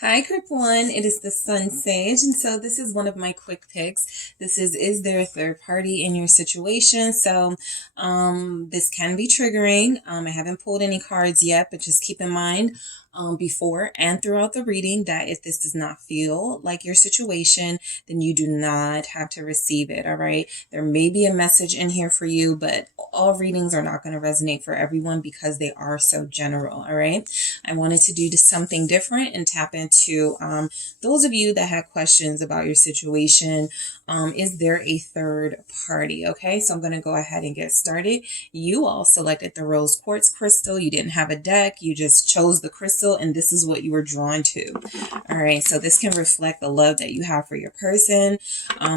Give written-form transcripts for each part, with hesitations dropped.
Hi, Group 1. It is the Sun Sage, and so this is one of my quick picks. This is there a third party in your situation? So this can be triggering. I haven't pulled any cards yet, but just keep in mind before and throughout the reading that if this does not feel like your situation, then you do not have to receive it, all right? There may be a message in here for you, but all readings are not going to resonate for everyone because they are so general, all right? I wanted to do something different and tap into those of you that had questions about your situation. Is there a third party? Okay, so I'm going to go ahead and get started. You all selected the rose quartz crystal. You didn't have a deck. You just chose the crystal and this is what you were drawn to. All right, so this can reflect the love that you have for your person.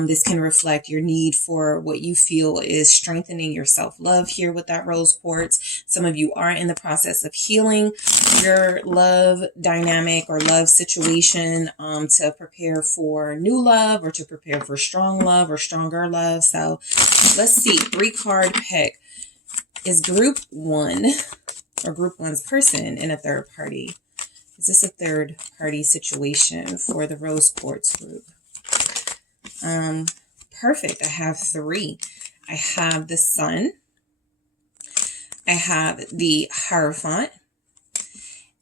This can reflect your need for what you feel is strengthening your self-love here with that rose quartz. Some of you are in the process of healing your love dynamic or love situation to prepare for new love or to prepare for strong love or stronger love. So let's see, 3-card pick. Is Group 1 or Group 1's person in a third party? Is this a third party situation for the rose quartz group? Perfect. I have 3. I have the Sun. I have the Hierophant.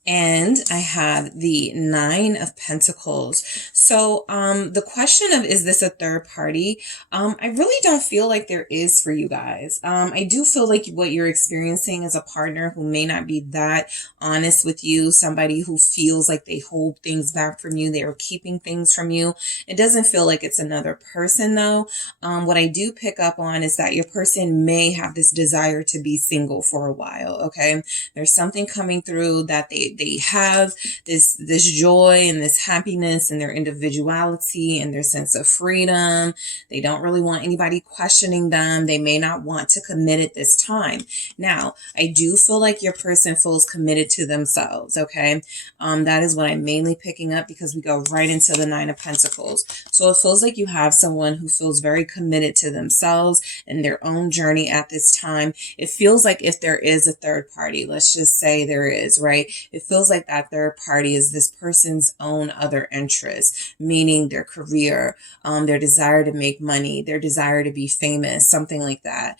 And I have the 9 of Pentacles. So the question of, is this a third party? I really don't feel like there is for you guys. I do feel like what you're experiencing is a partner who may not be that honest with you, somebody who feels like they hold things back from you, they are keeping things from you. It doesn't feel like it's another person though. What I do pick up on is that your person may have this desire to be single for a while, okay? There's something coming through that they have this joy and this happiness and their individuality and their sense of freedom. They don't really want anybody questioning them. They may not want to commit at this time. Now, I do feel like your person feels committed to themselves, okay? That is what I'm mainly picking up because we go right into the 9 of Pentacles. So it feels like you have someone who feels very committed to themselves and their own journey at this time. It feels like if there is a third party, let's just say there is, right? It feels like that third party is this person's own other interests, meaning their career, their desire to make money, their desire to be famous, something like that.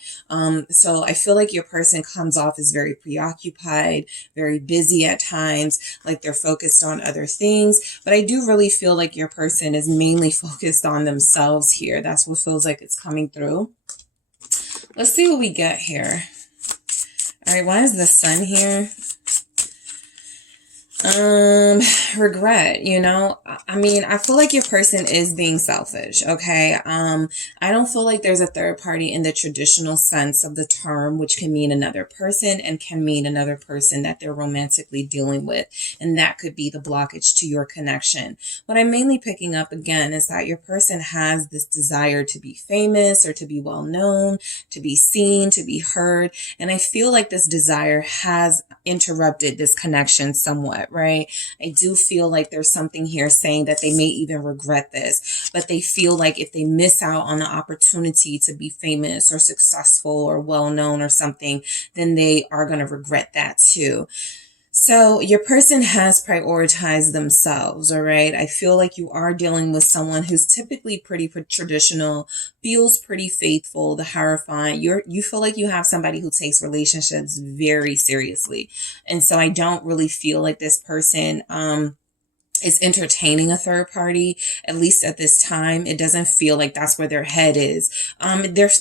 So I feel like your person comes off as very preoccupied, very busy at times, like they're focused on other things. But I do really feel like your person is mainly focused on themselves here. That's what feels like it's coming through. Let's see what we get here. All right, why is the Sun here? Regret, you know, I mean, I feel like your person is being selfish. Okay. I don't feel like there's a third party in the traditional sense of the term, which can mean another person and can mean another person that they're romantically dealing with. And that could be the blockage to your connection. What I'm mainly picking up again is that your person has this desire to be famous or to be well known, to be seen, to be heard. And I feel like this desire has interrupted this connection somewhat, right? I do feel like there's something here saying that they may even regret this, but they feel like if they miss out on the opportunity to be famous or successful or well known or something, then they are going to regret that too. So your person has prioritized themselves, all right? I feel like you are dealing with someone who's typically pretty traditional, feels pretty faithful, the Hierophant. You feel like you have somebody who takes relationships very seriously. And so I don't really feel like this person is entertaining a third party, at least at this time. It doesn't feel like that's where their head is.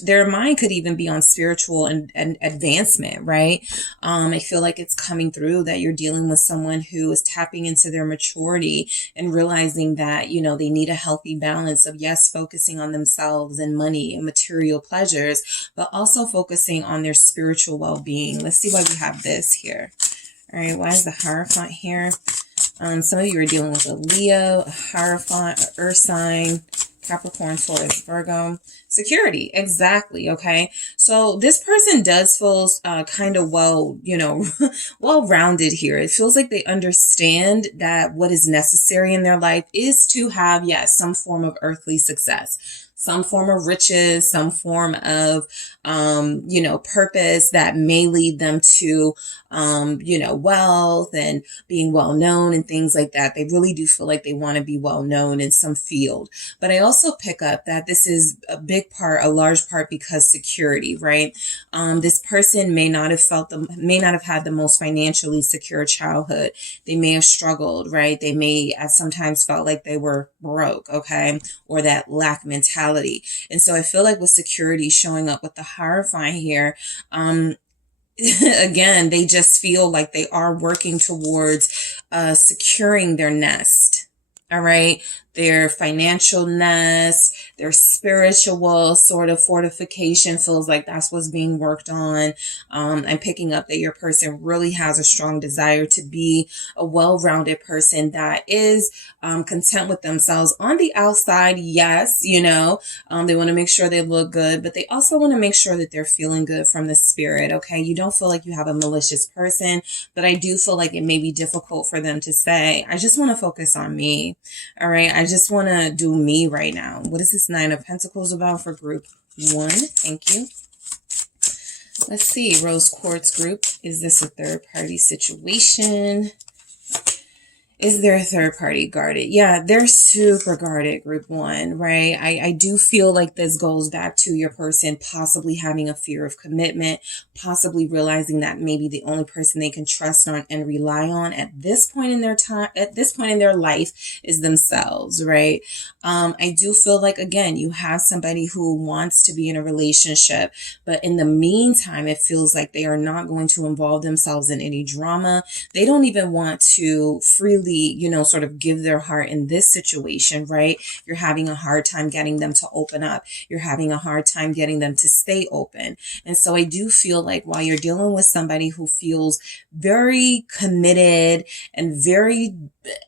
Their mind could even be on spiritual and advancement, right? I feel like it's coming through that you're dealing with someone who is tapping into their maturity and realizing that, you know, they need a healthy balance of, yes, focusing on themselves and money and material pleasures, but also focusing on their spiritual well-being. Let's see why we have this here. All right, why is the Hierophant here? Some of you are dealing with a Leo, a Hierophant, an Earth sign. Capricorn, Taurus, Virgo. Security, exactly, okay? So this person does feel kind of well, you know, well-rounded here. It feels like they understand that what is necessary in their life is to have, yes, some form of earthly success, some form of riches, some form of, you know, purpose that may lead them to, you know, wealth and being well known and things like that. They really do feel like they want to be well known in some field. But I also pick up that this is a big part, a large part, because security, right? This person may not have had the most financially secure childhood. They may have struggled, right? They may at sometimes felt like they were broke, okay? Or that lack mentality. And so I feel like with security showing up with the Hierophant here, again, they just feel like they are working towards securing their nest. All right. Their financial nest, their spiritual sort of fortification feels like that's what's being worked on. I'm picking up that your person really has a strong desire to be a well-rounded person that is content with themselves on the outside. Yes, you know, they want to make sure they look good, but they also want to make sure that they're feeling good from the spirit. Okay. You don't feel like you have a malicious person, but I do feel like it may be difficult for them to say, I just want to focus on me. All right. I just want to do me right now. What is this Nine of Pentacles about for group 1? Thank you. Let's see. Rose Quartz group. Is this a third party situation? Is there a third party guarded? Yeah, they're super guarded, group 1, right? I do feel like this goes back to your person possibly having a fear of commitment, possibly realizing that maybe the only person they can trust on and rely on at this point in their time, at this point in their life, is themselves, right? I do feel like, again, you have somebody who wants to be in a relationship, but in the meantime, it feels like they are not going to involve themselves in any drama. They don't even want to freely, you know, sort of give their heart in this situation, right? You're having a hard time getting them to open up. You're having a hard time getting them to stay open. And so I do feel like while you're dealing with somebody who feels very committed and very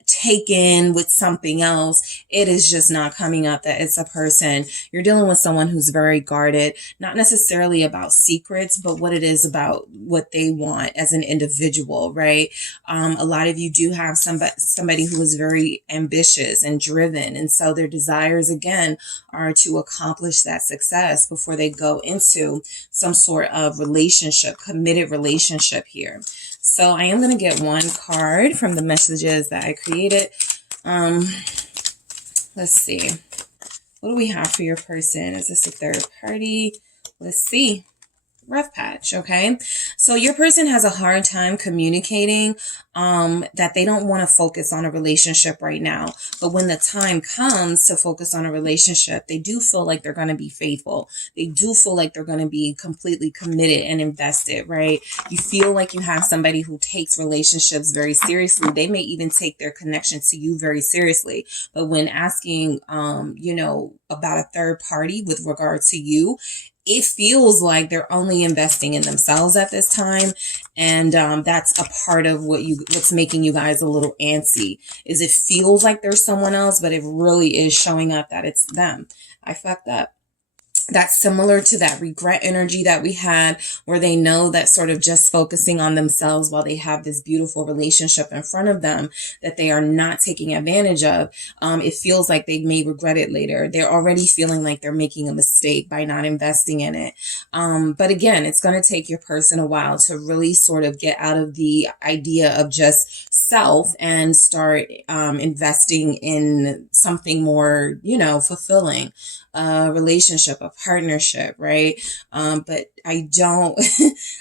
taken with something else, it is just not coming up that it's a person. You're dealing with someone who's very guarded, not necessarily about secrets, but what it is about what they want as an individual, right? A lot of you do have somebody who is very ambitious and driven. And so their desires, again, are to accomplish that success before they go into some sort of relationship, committed relationship here. So I am going to get one card from the messages that I created. Let's see. What do we have for your person? Is this a third party? Let's see. Rough patch. Okay. So your person has a hard time communicating that they don't want to focus on a relationship right now. But when the time comes to focus on a relationship, they do feel like they're going to be faithful. They do feel like they're going to be completely committed and invested, right? You feel like you have somebody who takes relationships very seriously. They may even take their connection to you very seriously. But when asking, you know, about a third party with regard to you, it feels like they're only investing in themselves at this time. And that's a part of what's making you guys a little antsy, is it feels like there's someone else, but it really is showing up that it's them. I fucked up. That's similar to that regret energy that we had, where they know that sort of just focusing on themselves while they have this beautiful relationship in front of them that they are not taking advantage of. It feels like they may regret it later. They're already feeling like they're making a mistake by not investing in it. But again, it's going to take your person a while to really sort of get out of the idea of just self and start investing in something more, you know, fulfilling. A relationship, a partnership, right? But I don't,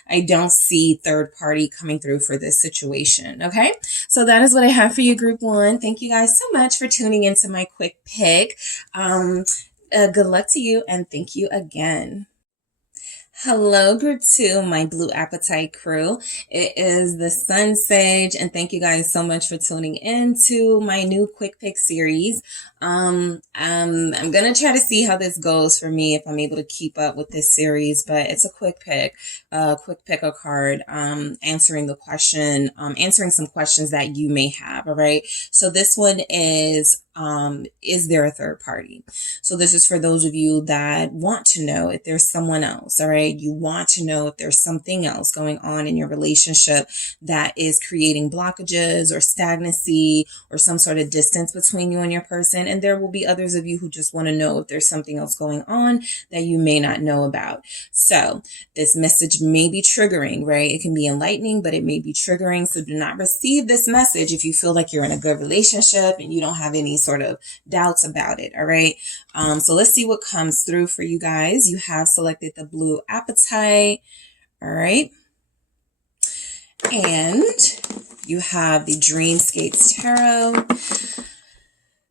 I don't see third party coming through for this situation. Okay. So that is what I have for you, group 1. Thank you guys so much for tuning into my quick pick. Good luck to you, and thank you again. Hello, group 2, my Blue Apetite crew. It is the SunSage, and thank you guys so much for tuning in to my new quick pick series. I'm going to try to see how this goes for me, if I'm able to keep up with this series, but it's a quick pick a card, answering the question, answering some questions that you may have. All right. So this one is there a third party? So this is for those of you that want to know if there's someone else. All right. You want to know if there's something else going on in your relationship that is creating blockages or stagnancy or some sort of distance between you and your person. And there will be others of you who just want to know if there's something else going on that you may not know about. So this message may be triggering, right? It can be enlightening, but it may be triggering. So do not receive this message if you feel like you're in a good relationship and you don't have any sort of doubts about it. All right. So let's see what comes through for you guys. You have selected the blue Apetite. All right. And you have the Dreamscapes Tarot.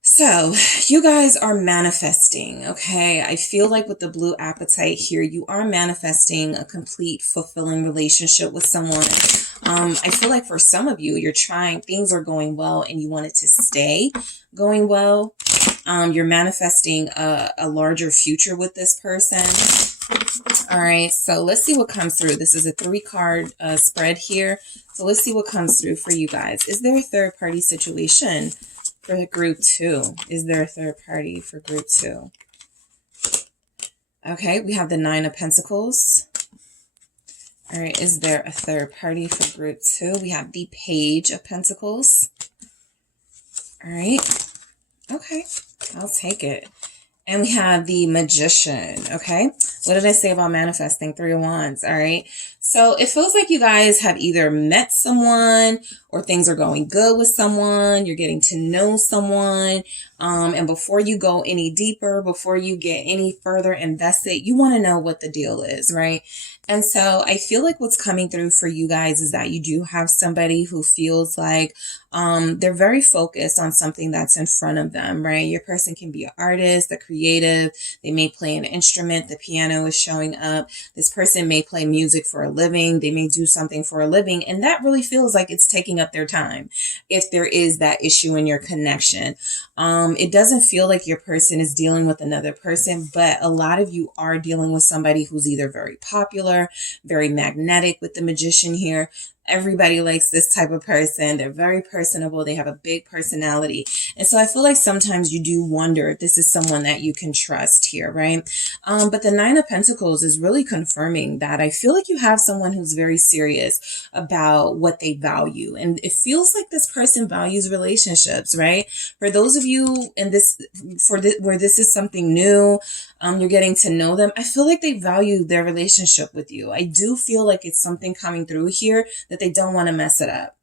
So you guys are manifesting, okay? I feel like with the blue Apetite here, you are manifesting a complete, fulfilling relationship with someone. I feel like for some of you, things are going well and you want it to stay going well. You're manifesting a larger future with this person. All right, so let's see what comes through. This is a 3-card spread here. So let's see what comes through for you guys. Is there a third party situation for group 2? Is there a third party for group 2? Okay, we have the 9 of Pentacles. All right, is there a third party for group 2? We have the Page of Pentacles. All right, okay, I'll take it. And we have the Magician, okay? What did I say about manifesting? 3 of Wands, all right? So it feels like you guys have either met someone or things are going good with someone. You're getting to know someone. And before you go any deeper, before you get any further invested, you want to know what the deal is, right? And so I feel like what's coming through for you guys is that you do have somebody who feels like they're very focused on something that's in front of them, right? Your person can be an artist, a creative. They may play an instrument. The piano is showing up. This person may play music for a living. They may do something for a living. And that really feels like it's taking up their time if there is that issue in your connection. It doesn't feel like your person is dealing with another person, but a lot of you are dealing with somebody who's either very popular, very magnetic with the Magician here. Everybody likes this type of person. They're very personable. They have a big personality. And so I feel like sometimes you do wonder if this is someone that you can trust here, right? But the 9 of Pentacles is really confirming that I feel like you have someone who's very serious about what they value. And it feels like this person values relationships, right? For those of you where this is something new, you're getting to know them, I feel like they value their relationship with you. I do feel like it's something coming through here that they don't want to mess it up.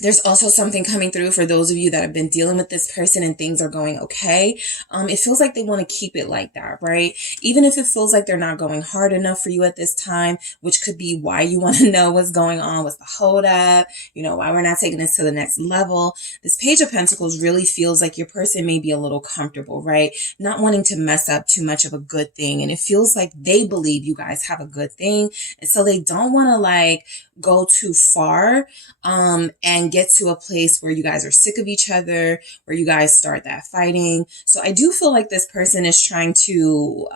There's also something coming through for those of you that have been dealing with this person and things are going okay. It feels like they want to keep it like that, right? Even if it feels like they're not going hard enough for you at this time, which could be why you want to know what's going on, what's the hold up, why we're not taking this to the next level. This Page of Pentacles really feels like your person may be a little comfortable, right? Not wanting to mess up too much of a good thing. And it feels like they believe you guys have a good thing. And so they don't want to go too far, and get to a place where you guys are sick of each other, where you guys start that fighting. So I do feel like this person is trying to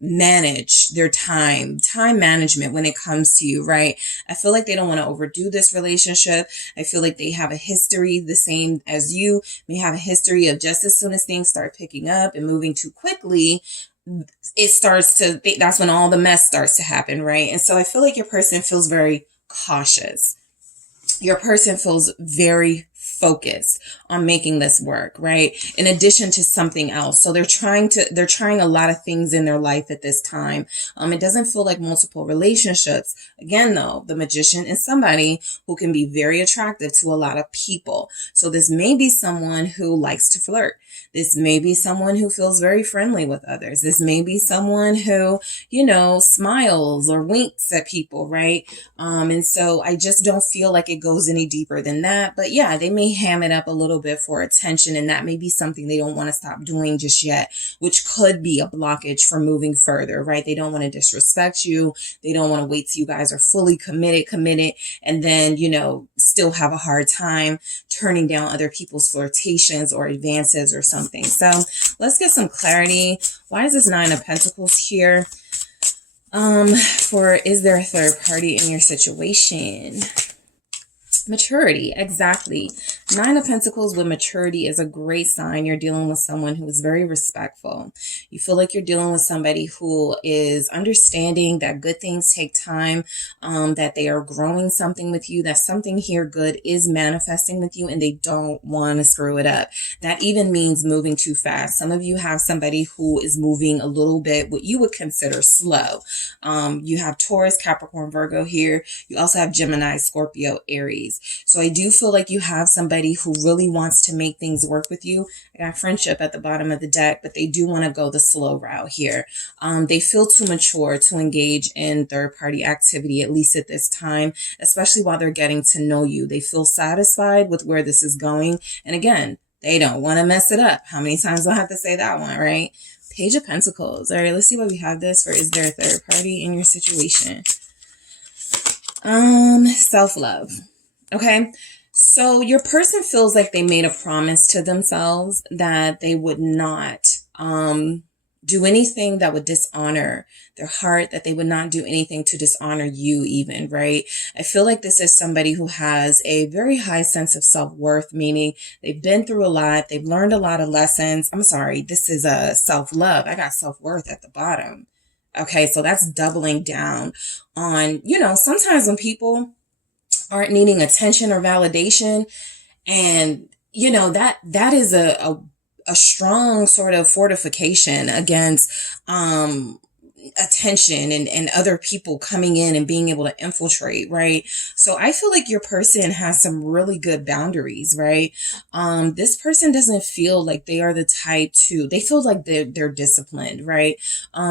manage their time management when it comes to you, right? I feel like they don't want to overdo this relationship. I feel like they have a history, the same as you may have a history of just as soon as things start picking up and moving too quickly, that's when all the mess starts to happen, right? And so I feel like your person feels very cautious. Your person feels very focused on making this work, right? In addition to something else. So they're trying a lot of things in their life at this time. It doesn't feel like multiple relationships. Again, though, the Magician is somebody who can be very attractive to a lot of people. So this may be someone who likes to flirt. This may be someone who feels very friendly with others. This may be someone who, you know, smiles or winks at people, right? And so I just don't feel like it goes any deeper than that. But yeah, they may ham it up a little bit for attention, and that may be something they don't want to stop doing just yet, which could be a blockage for moving further, right? They don't want to disrespect you. They don't want to wait till you guys are fully committed, and then, you know, still have a hard time turning down other people's flirtations or advances or something. So let's get some clarity. Why is this Nine of Pentacles here? For, is there a third party in your situation? Maturity, exactly. Nine of Pentacles with maturity is a great sign. You're dealing with someone who is very respectful. You feel like you're dealing with somebody who is understanding that good things take time, that they are growing something with you, that something here good is manifesting with you, and they don't want to screw it up. That even means moving too fast. Some of you have somebody who is moving a little bit what you would consider slow. You have Taurus, Capricorn, Virgo here. You also have Gemini, Scorpio, Aries. So I do feel like you have somebody who really wants to make things work with you. I got friendship at the bottom of the deck, but they do want to go the slow route here. They feel too mature to engage in third-party activity, at least at this time, especially while they're getting to know you. They feel satisfied with where this is going. And again, they don't want to mess it up. How many times do I have to say that one, right? Page of Pentacles. All right, let's see what we have this for. Is there a third party in your situation? Self-love. Okay, so your person feels like they made a promise to themselves that they would not do anything that would dishonor their heart, that they would not do anything to dishonor you even, right? I feel like this is somebody who has a very high sense of self-worth, meaning they've been through a lot, they've learned a lot of lessons. I'm sorry, this is a self-love. I got self-worth at the bottom. Okay, so that's doubling down on, you know, sometimes when people aren't needing attention or validation, and you know that is a strong sort of fortification against attention and other people coming in and being able to infiltrate, right? So I feel like your person has some really good boundaries, right? This person doesn't feel like they are the type to, they feel like they're disciplined, right?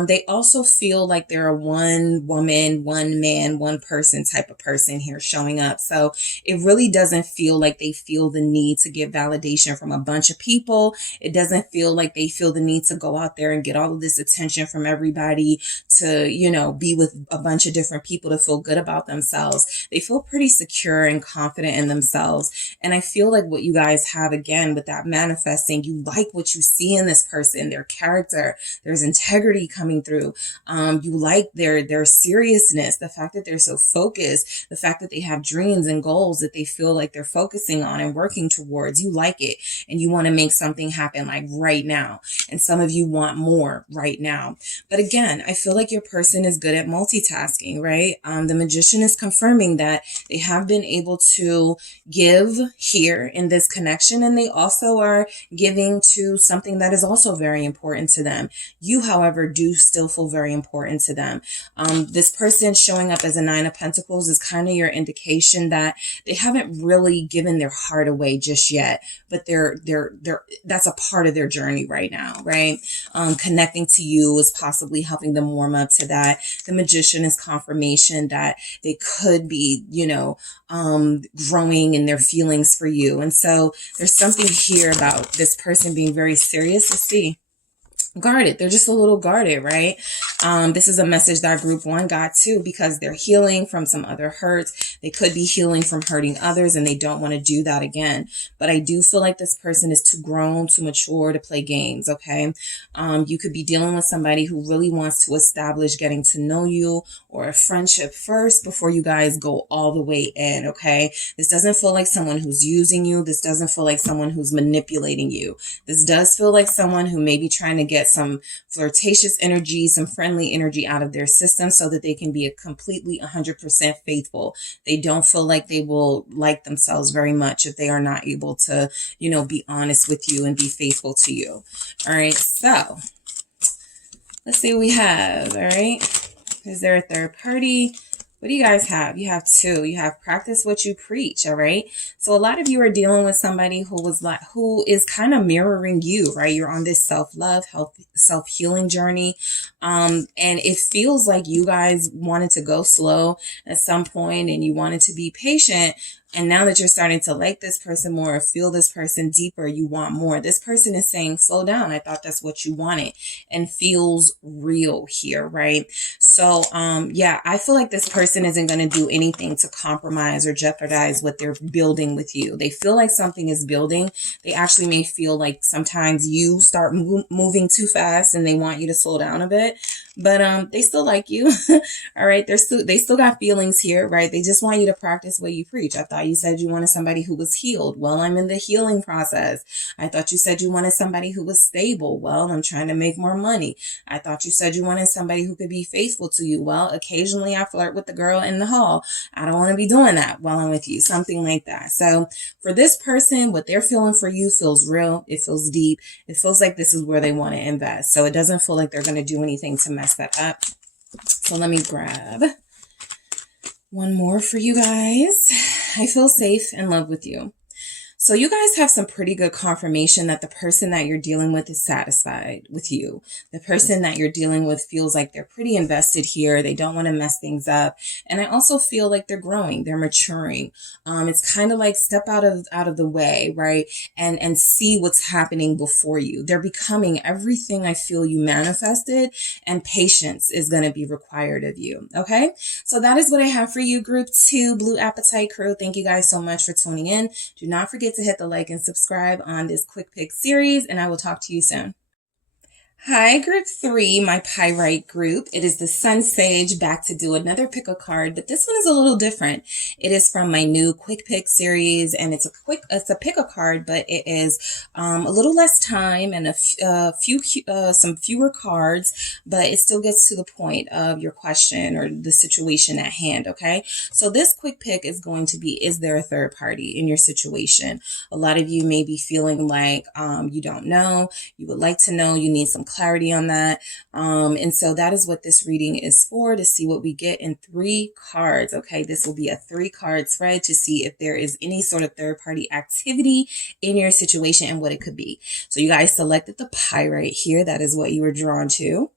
They also feel like they're a one woman, one man, one person type of person here showing up. So it really doesn't feel like they feel the need to get validation from a bunch of people. It doesn't feel like they feel the need to go out there and get all of this attention from everybody, to, you know, be with a bunch of different people to feel good about themselves. They feel pretty secure and confident in themselves. And I feel like what you guys have, again, with that manifesting, you like what you see in this person, their character, there's integrity coming through. You like their seriousness, the fact that they're so focused, the fact that they have dreams and goals that they feel like they're focusing on and working towards. You like it, and you want to make something happen like right now. And some of you want more right now. But again, I feel like your person is good at multitasking, right? The Magician is confirming that they have been able to give here in this connection, and they also are giving to something that is also very important to them. You, however, do still feel very important to them. This person showing up as a Nine of Pentacles is kind of your indication that they haven't really given their heart away just yet, but they're that's a part of their journey right now, right? Connecting to you is possibly helping them warm up to that. The Magician is confirmation that they could be, you know, growing in their feelings for you. And so there's something here about this person being very serious. Let's see. Guarded. They're just a little guarded, right? This is a message that group one got too, because they're healing from some other hurts. They could be healing from hurting others, and they don't want to do that again. But I do feel like this person is too grown, too mature to play games, okay? You could be dealing with somebody who really wants to establish getting to know you or a friendship first before you guys go all the way in, okay? This doesn't feel like someone who's using you. This doesn't feel like someone who's manipulating you. This does feel like someone who may be trying to get some flirtatious energy, some friendly energy out of their system so that they can be a completely 100% faithful. They don't feel like they will like themselves very much if they are not able to, you know, be honest with you and be faithful to you. All right, so let's see what we have. All right, is there a third party What do you guys have? You have 2. You have practice what you preach, all right? So a lot of you are dealing with somebody who is kind of mirroring you, right? You're on this self-love, self-healing journey. And it feels like you guys wanted to go slow at some point and you wanted to be patient. And now that you're starting to like this person more, or feel this person deeper, you want more. This person is saying, slow down. I thought that's what you wanted, and feels real here, right? So, yeah, I feel like this person isn't going to do anything to compromise or jeopardize what they're building with you. They feel like something is building. They actually may feel like sometimes you start moving too fast and they want you to slow down a bit, but, they still like you. All right. They still got feelings here, right? They just want you to practice what you preach. I thought you said you wanted somebody who was healed. Well, I'm in the healing process. I thought you said you wanted somebody who was stable. Well, I'm trying to make more money. I thought you said you wanted somebody who could be faithful to you. Well, occasionally I flirt with the girl in the hall. I don't want to be doing that while I'm with you. Something like that. So for this person, what they're feeling for you feels real. It feels deep. It feels like this is where they want to invest. So it doesn't feel like they're going to do anything to mess that up. So let me grab one more for you guys. I feel safe in love with you. So you guys have some pretty good confirmation that the person that you're dealing with is satisfied with you. The person that you're dealing with feels like they're pretty invested here. They don't want to mess things up. And I also feel like they're growing. They're maturing. It's kind of like step out of the way, right? And see what's happening before you. They're becoming everything I feel you manifested, and patience is going to be required of you. Okay. So that is what I have for you, group 2, Blue Apetite crew. Thank you guys so much for tuning in. Do not forget to hit the like and subscribe on this quick pick series, and I will talk to you soon. Hi, group 3, my Pyrite group. It is the SunSage back to do another pick a card, but this one is a little different. It is from my new quick pick series, and it's a pick a card, but it is a little less time and some fewer cards, but it still gets to the point of your question or the situation at hand. Okay, so this quick pick is going to be: is there a third party in your situation? A lot of you may be feeling like you don't know. You would like to know. You need some clarity on that. And so that is what this reading is for, to see what we get in 3 cards. Okay, this will be a 3-card spread to see if there is any sort of third-party activity in your situation and what it could be. So you guys selected the Pyrite here. That is what you were drawn to.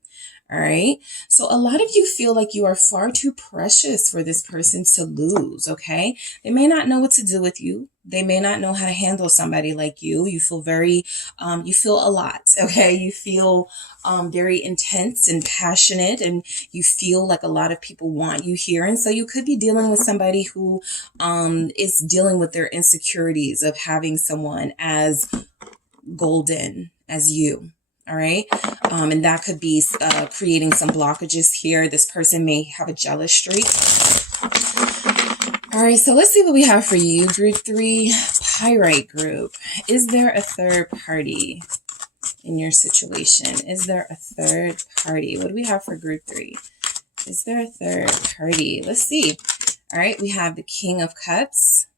All right. So a lot of you feel like you are far too precious for this person to lose. Okay. They may not know what to do with you. They may not know how to handle somebody like you. You feel you feel a lot. Okay. You feel very intense and passionate, and you feel like a lot of people want you here. And so you could be dealing with somebody who is dealing with their insecurities of having someone as golden as you. All right. And that could be creating some blockages here. This person may have a jealous streak. All right. So let's see what we have for you, group 3, Pyrite group. Is there a third party in your situation? Is there a third party? What do we have for group 3? Is there a third party? Let's see. All right. We have the King of Cups.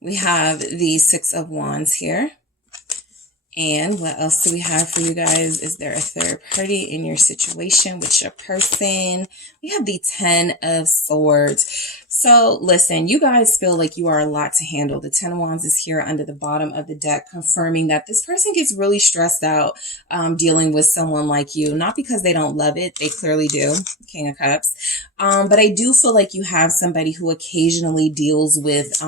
We have the 6 of Wands here. And what else do we have for you guys? Is there a third party in your situation with your person? We have the 10 of Swords. So listen, you guys feel like you are a lot to handle. The 10 of Wands is here under the bottom of the deck, confirming that this person gets really stressed out dealing with someone like you. Not because they don't love it. They clearly do. King of Cups. But I do feel like you have somebody who occasionally deals with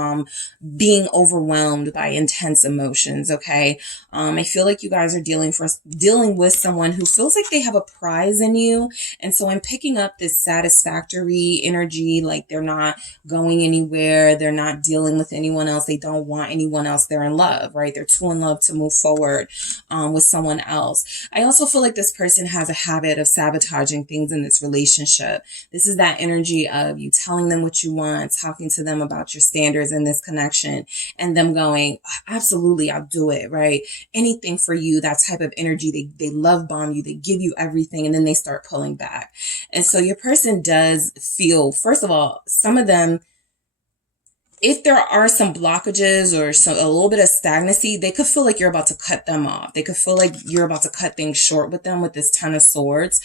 being overwhelmed by intense emotions. Okay. I feel like you guys are dealing with someone who feels like they have a prize in you. And so I'm picking up this satisfactory energy, like they're not going anywhere. They're not dealing with anyone else. They don't want anyone else. They're in love, right? They're too in love to move forward with someone else. I also feel like this person has a habit of sabotaging things in this relationship. This is that energy of you telling them what you want, talking to them about your standards in this connection, and them going, absolutely, I'll do it, right? Anything for you, that type of energy. They love bomb you. They give you everything, and then they start pulling back. And so your person does feel, first of all, some of them, if there are some blockages or a little bit of stagnancy, they could feel like you're about to cut them off. They could feel like you're about to cut things short with them with this Ten of Swords,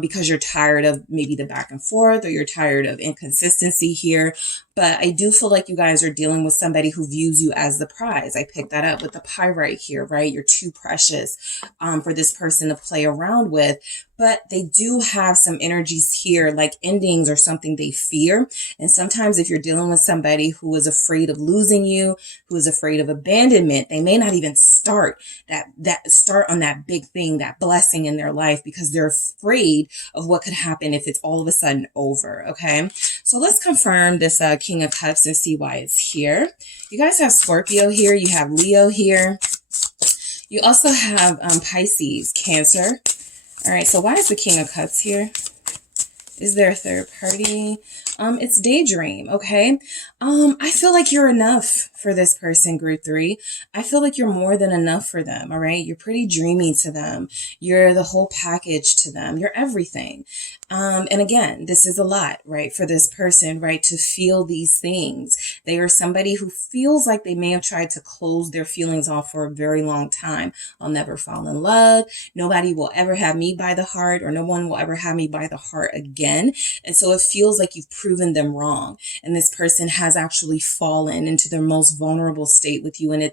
because you're tired of maybe the back and forth, or you're tired of inconsistency here. But I do feel like you guys are dealing with somebody who views you as the prize. I picked that up with the Pyrite here, right? You're too precious for this person to play around with. But they do have some energies here, like endings or something they fear. And sometimes if you're dealing with somebody who is afraid of losing you, who is afraid of abandonment, they may not even start on that big thing, that blessing in their life, because they're afraid of what could happen if it's all of a sudden over. Okay. So let's confirm this King of Cups and see why it's here. You guys have Scorpio here. You have Leo here. You also have Pisces, Cancer. All right, so why is the King of Cups here? Is there a third party? It's Daydream, okay? I feel like you're enough for this person, group 3. I feel like you're more than enough for them, all right? You're pretty dreamy to them. You're the whole package to them. You're everything. And again, this is a lot, right? For this person, right? To feel these things. They are somebody who feels like they may have tried to close their feelings off for a very long time. I'll never fall in love. Nobody will ever have me by the heart, or no one will ever have me by the heart again. And so it feels like you've proven them wrong. And this person has actually fallen into their most vulnerable state with you. And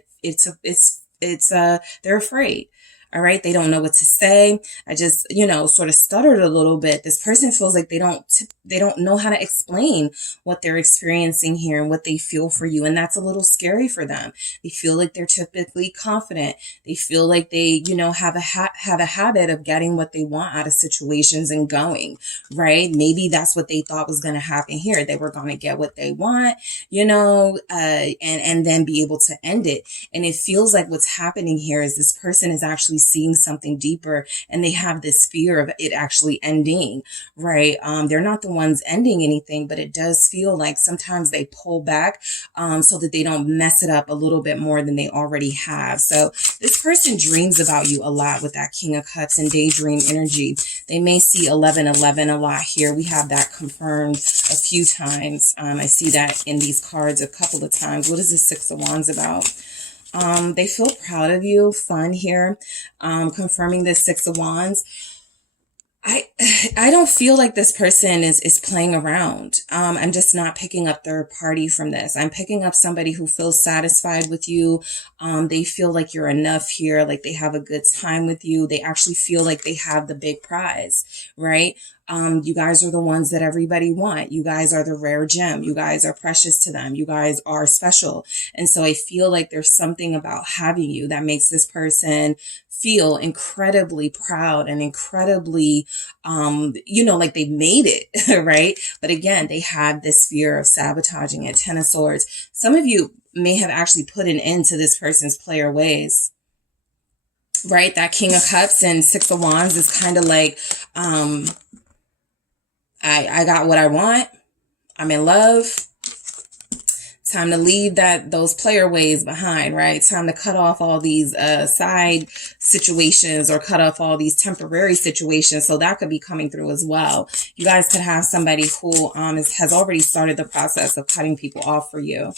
they're afraid. All right. They don't know what to say. I just, sort of stuttered a little bit. This person feels like they don't know how to explain what they're experiencing here and what they feel for you. And that's a little scary for them. They feel like they're typically confident. They feel like they, have a habit of getting what they want out of situations and going, right? Maybe that's what they thought was going to happen here. They were going to get what they want, and then be able to end it. And it feels like what's happening here is this person is actually seeing something deeper, and they have this fear of it actually ending, right? They're not the ones ending anything, but it does feel like sometimes they pull back so that they don't mess it up a little bit more than they already have. So this person dreams about you a lot with that King of Cups and Daydream energy. They may see 1111 a lot here. We have that confirmed a few times. I see that in these cards a couple of times. What is the Six of Wands about? They feel proud of you, fun here, confirming this Six of Wands. I don't feel like this person is playing around. I'm just not picking up third party from this. I'm picking up somebody who feels satisfied with you. They feel like you're enough here, like they have a good time with you. They actually feel like they have the big prize, right? You guys are the ones that everybody want. You guys are the rare gem. You guys are precious to them. You guys are special. And so I feel like there's something about having you that makes this person feel incredibly proud and incredibly, like they made it, right? But again, they have this fear of sabotaging it. Ten of Swords. Some of you may have actually put an end to this person's player ways, right? That King of Cups and Six of Wands is kind of like, I got what I want. I'm in love. Time to leave those player ways behind, right? Time to cut off all these side situations, or cut off all these temporary situations. So that could be coming through as well. You guys could have somebody who has already started the process of cutting people off for you.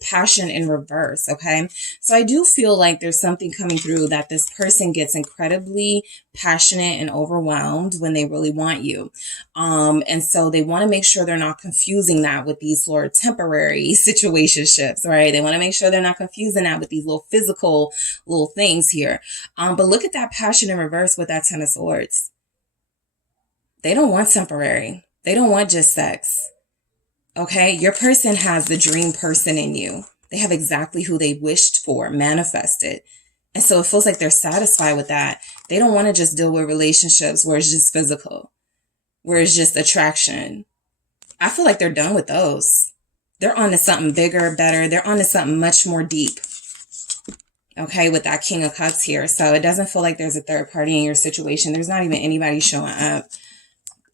Passion in reverse. Okay. So I do feel like there's something coming through that this person gets incredibly passionate and overwhelmed when they really want you. And so they want to make sure they're not confusing that with these sort of temporary situationships, right? They want to make sure they're not confusing that with these little physical little things here. But look at that passion in reverse with that Ten of Swords. They don't want temporary. They don't want just sex. Okay, your person has the dream person in you. They have exactly who they wished for, manifested. And so it feels like they're satisfied with that. They don't want to just deal with relationships where it's just physical, where it's just attraction. I feel like they're done with those. They're on to something bigger, better. They're on to something much more deep. Okay, with that King of Cups here. So it doesn't feel like there's a third party in your situation. There's not even anybody showing up.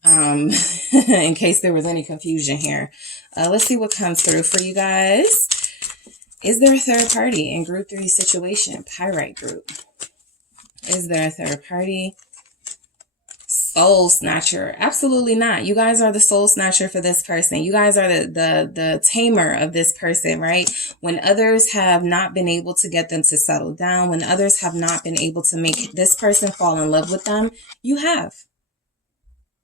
In case there was any confusion here. Let's see what comes through for you guys. Is there a third party in group 3 situation? Pyrite group. Is there a third party? soul snatcher. Absolutely not. You guys are the soul snatcher for this person. You guys are the tamer of this person, right? When others have not been able to get them to settle down, when others have not been able to make this person fall in love with them, you have.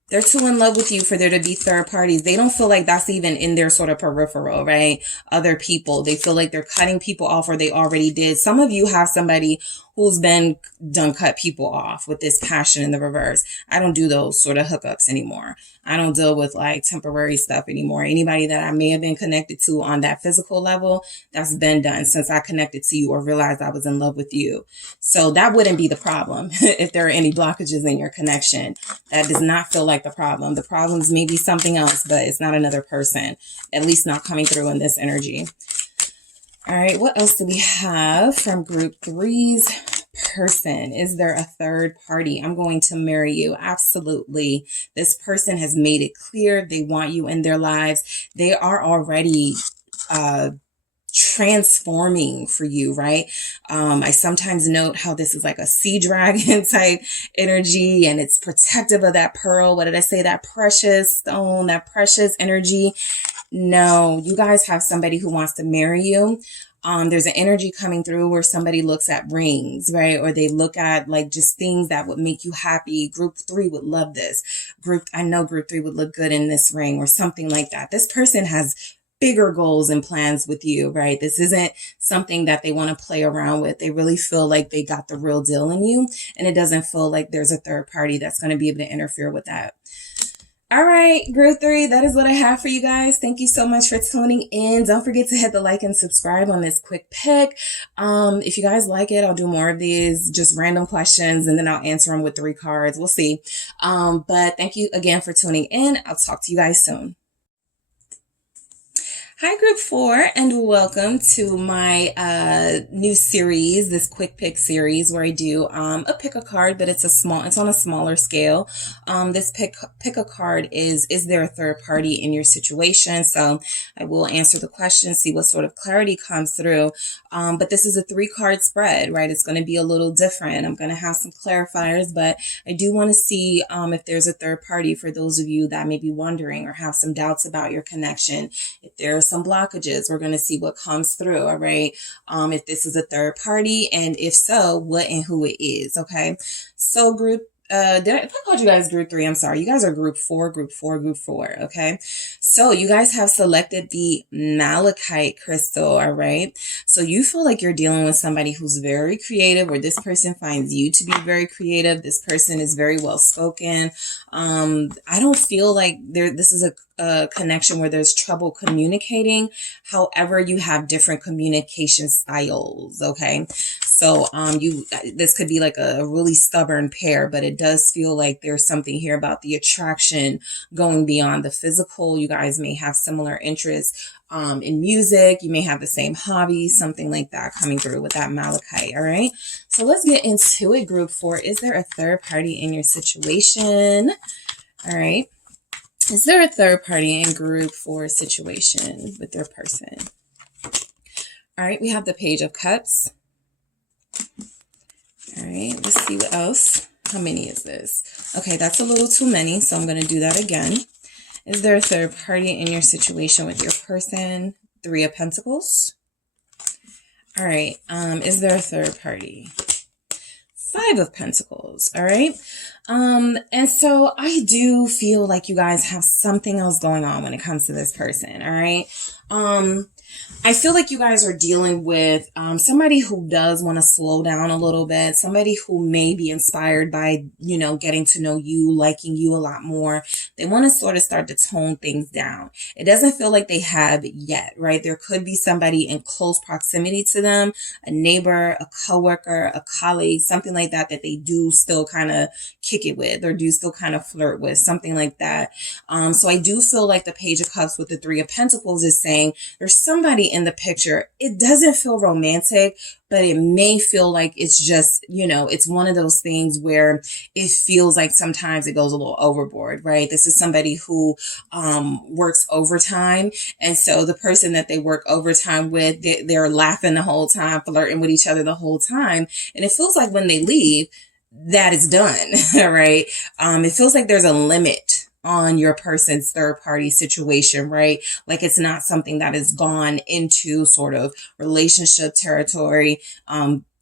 They're too in love with you for there to be third parties. They don't feel like that's even in their sort of peripheral, right? Other people, they feel like they're cutting people off, or they already did. Some of you have somebody who's been done cut people off with this passion in the reverse. I don't do those sort of hookups anymore. I don't deal with like temporary stuff anymore. Anybody that I may have been connected to on that physical level, that's been done since I connected to you or realized I was in love with you. So that wouldn't be the problem if there are any blockages in your connection. That does not feel like the problem. The problem is maybe something else, but it's not another person, at least not coming through in this energy. All right, what else do we have from group 3's person? Is there a third party? I'm going to marry you. Absolutely. This person has made it clear they want you in their lives. They are already transforming for you, right? I sometimes note how this is like a sea dragon type energy, and it's protective of that pearl. What did I say? That precious stone, that precious energy. No, you guys have somebody who wants to marry you. There's an energy coming through where somebody looks at rings, right? Or they look at like just things that would make you happy. Group 3 would love this. I know group 3 would look good in this ring or something like that. This person has bigger goals and plans with you, right? This isn't something that they want to play around with. They really feel like they got the real deal in you, and it doesn't feel like there's a third party that's going to be able to interfere with that. All right, group 3, that is what I have for you guys. Thank you so much for tuning in. Don't forget to hit the like and subscribe on this quick pick. If you guys like it, I'll do more of these, just random questions, and then I'll answer them with 3 cards. We'll see. But thank you again for tuning in. I'll talk to you guys soon. Hi, group 4, and welcome to my new series, this quick pick series where I do a pick a card, but it's on a smaller scale. This pick a card is there a third party in your situation? So I will answer the question, see what sort of clarity comes through. But this is a 3-card spread, right? It's going to be a little different. I'm going to have some clarifiers, but I do want to see if there's a third party for those of you that may be wondering or have some doubts about your connection. If there's some blockages, we're going to see what comes through. All right. If this is a third party, and if so, what and who it is. Okay. So if I called you guys group 3, I'm sorry. You guys are group 4. Okay. So you guys have selected the Malachite crystal. All right. So you feel like you're dealing with somebody who's very creative, or this person finds you to be very creative. This person is very well spoken. I don't feel like this is a connection where there's trouble communicating. However, you have different communication styles. Okay. So, this could be like a really stubborn pair, but it does feel like there's something here about the attraction going beyond the physical. You guys may have similar interests, in music. You may have the same hobbies, something like that coming through with that Malachite. All right. So let's get into it. Group 4, is there a third party in your situation? All right. Is there a third party in group 4 situation with their person? All right. We have the Page of Cups. All right, let's see what else. How many is this? Okay, that's a little too many, so I'm going to do that again. Is there a third party in your situation with your person? 3 of Pentacles. All right, is there a third party? 5 of Pentacles. All right. And so I do feel like you guys have something else going on when it comes to this person. All right. I feel like you guys are dealing with somebody who does want to slow down a little bit, somebody who may be inspired by, getting to know you, liking you a lot more. They want to sort of start to tone things down. It doesn't feel like they have yet, right? There could be somebody in close proximity to them, a neighbor, a coworker, a colleague, something like that, that they do still kind of kick it with or do still kind of flirt with, something like that. So I do feel like the Page of Cups with the 3 of Pentacles is saying there's somebody in the picture. It doesn't feel romantic, but it may feel like it's just, it's one of those things where it feels like sometimes it goes a little overboard, right? This is somebody who works overtime. And so the person that they work overtime with, they're laughing the whole time, flirting with each other the whole time. And it feels like when they leave, that is done, right? It feels like there's a limit on your person's third party situation, right? Like it's not something that has gone into sort of relationship territory,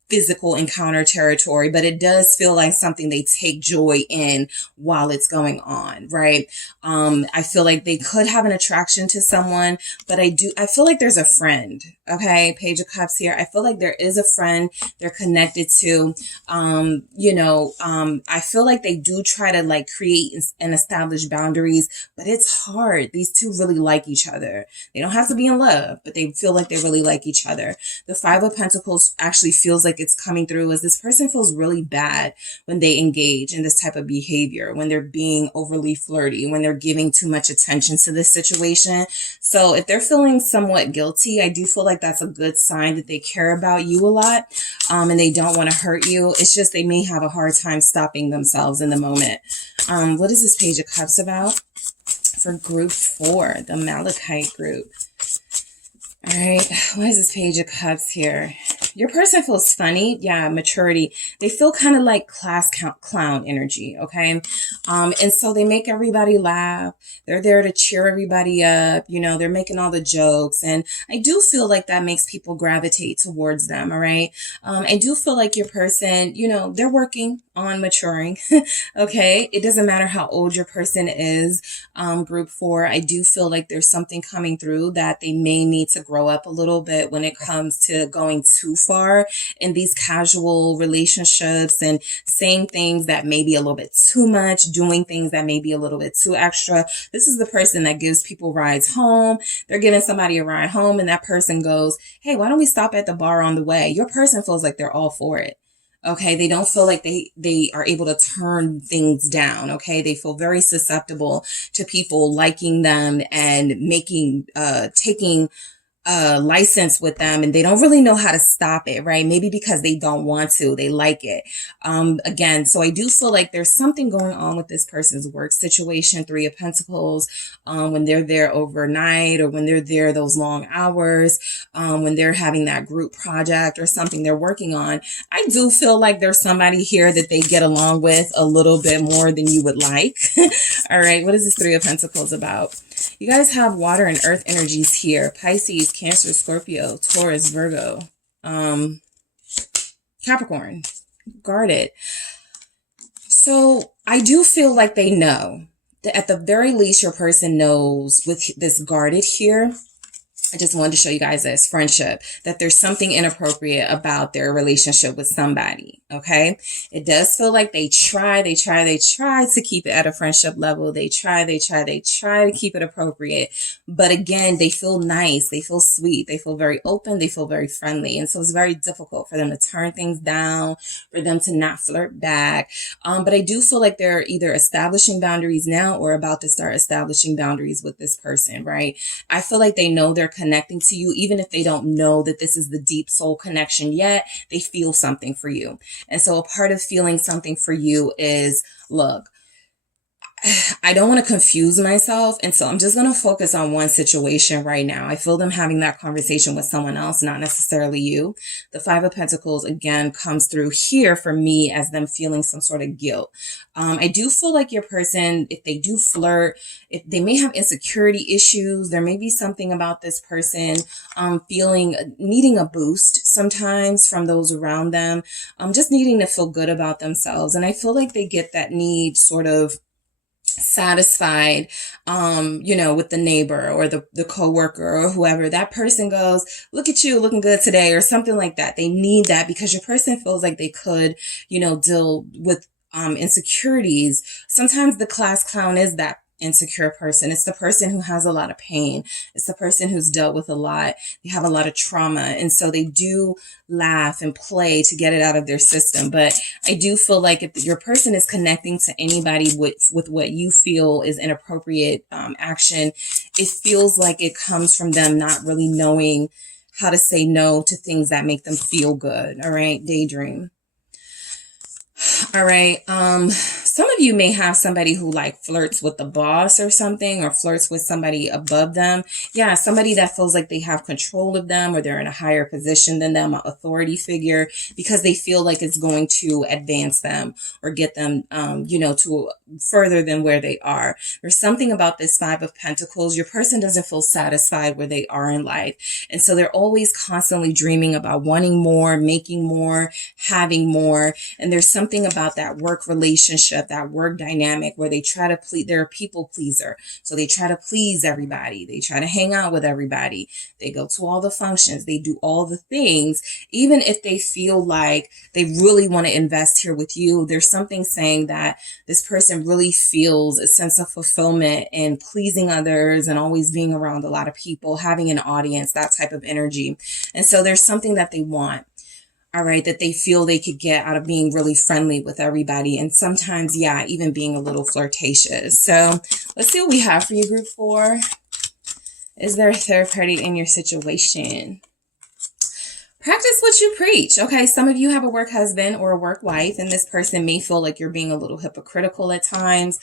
physical encounter territory, but it does feel like something they take joy in while it's going on, right? I feel like they could have an attraction to someone, but I feel like there's a friend, okay? Page of Cups here. I feel like there is a friend they're connected to. I feel like they do try to like create and establish boundaries, but it's hard. These two really like each other. They don't have to be in love, but they feel like they really like each other. The Five of Pentacles actually feels like it's coming through as this person feels really bad when they engage in this type of behavior, when they're being overly flirty, when they're giving too much attention to this situation. So if they're feeling somewhat guilty, I do feel like that's a good sign that they care about you a lot, and they don't want to hurt you. It's just they may have a hard time stopping themselves in the moment. What is this Page of Cups about? For group 4, the Malachite group. All right, what is this Page of Cups here? Your person feels funny. Yeah, maturity. They feel kind of like class clown energy, okay? And so they make everybody laugh. They're there to cheer everybody up. You know, they're making all the jokes. And I do feel like that makes people gravitate towards them, all right? I do feel like your person, you know, they're working on maturing, okay? It doesn't matter how old your person is. Group 4, I do feel like there's something coming through that they may need to grow up a little bit when it comes to going too far in these casual relationships and saying things that may be a little bit too much, doing things that may be a little bit too extra. This is the person that gives people rides home. They're giving somebody a ride home and that person goes, hey, why don't we stop at the bar on the way? Your person feels like they're all for it. Okay, they don't feel like they are able to turn things down. Okay, they feel very susceptible to people liking them and taking license with them, and they don't really know how to stop it, right? Maybe because they don't want to, they like it. Again, so I do feel like there's something going on with this person's work situation. 3 of Pentacles, when they're there overnight or when they're there those long hours, when they're having that group project or something they're working on. I do feel like there's somebody here that they get along with a little bit more than you would like. All right, what is this 3 of Pentacles about? You guys have water and earth energies here. Pisces, Cancer, Scorpio, Taurus, Virgo, Capricorn, guarded. So I do feel like they know that at the very least your person knows with this guarded here. I just wanted to show you guys this friendship, that there's something inappropriate about their relationship with somebody. Okay. It does feel like they try to keep it at a friendship level. They try to keep it appropriate. But again, they feel nice. They feel sweet. They feel very open. They feel very friendly. And so it's very difficult for them to turn things down, for them to not flirt back. But I do feel like they're either establishing boundaries now or about to start establishing boundaries with this person, right? I feel like they know they're connecting to you, even if they don't know that this is the deep soul connection yet. They feel something for you. And so a part of feeling something for you is, look, I don't want to confuse myself. And so I'm just going to focus on one situation right now. I feel them having that conversation with someone else, not necessarily you. The 5 of Pentacles, again, comes through here for me as them feeling some sort of guilt. I do feel like your person, if they do flirt, if they may have insecurity issues, there may be something about this person needing a boost sometimes from those around them, just needing to feel good about themselves. And I feel like they get that need sort of satisfied, with the neighbor or the coworker or whoever. That person goes, look at you looking good today, or something like that. They need that because your person feels like they could, deal with insecurities. Sometimes the class clown is that insecure person. It's the person who has a lot of pain. It's the person who's dealt with a lot. They have a lot of trauma. And so they do laugh and play to get it out of their system. But I do feel like if your person is connecting to anybody with what you feel is inappropriate action, it feels like it comes from them not really knowing how to say no to things that make them feel good. All right. Daydream. All right. some of you may have somebody who like flirts with the boss or something, or flirts with somebody above them. Yeah, somebody that feels like they have control of them, or they're in a higher position than them, an authority figure, because they feel like it's going to advance them or get them, you know, to further than where they are. There's something about this Five of Pentacles. Your person doesn't feel satisfied where they are in life. And so they're always constantly dreaming about wanting more, making more, having more. And there's something about that work relationship, that work dynamic where they try to please, they're a people pleaser. So they try to please everybody. They try to hang out with everybody. They go to all the functions. They do all the things, even if they feel like they really want to invest here with you. There's something saying that this person really feels a sense of fulfillment in pleasing others and always being around a lot of people, having an audience, that type of energy. And so there's something that they want. All right, that they feel they could get out of being really friendly with everybody. And sometimes, yeah, even being a little flirtatious. So let's see what we have for you, group 4. Is there a third party in your situation? Practice what you preach. Okay, some of you have a work husband or a work wife, and this person may feel like you're being a little hypocritical at times.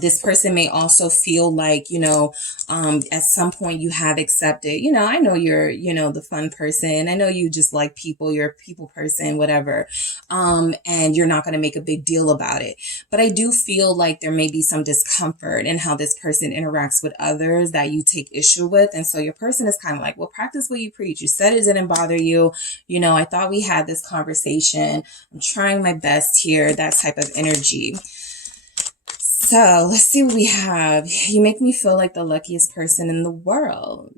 This person may also feel like, you know, at some point you have accepted, you know, I know you're, you know, the fun person. I know you just like people. You're a people person, whatever. And you're not going to make a big deal about it. But I do feel like there may be some discomfort in how this person interacts with others that you take issue with. And so your person is kind of like, well, practice what you preach. You said it didn't bother you. You know, I thought we had this conversation. I'm trying my best here, that type of energy. So let's see what we have. You make me feel like the luckiest person in the world.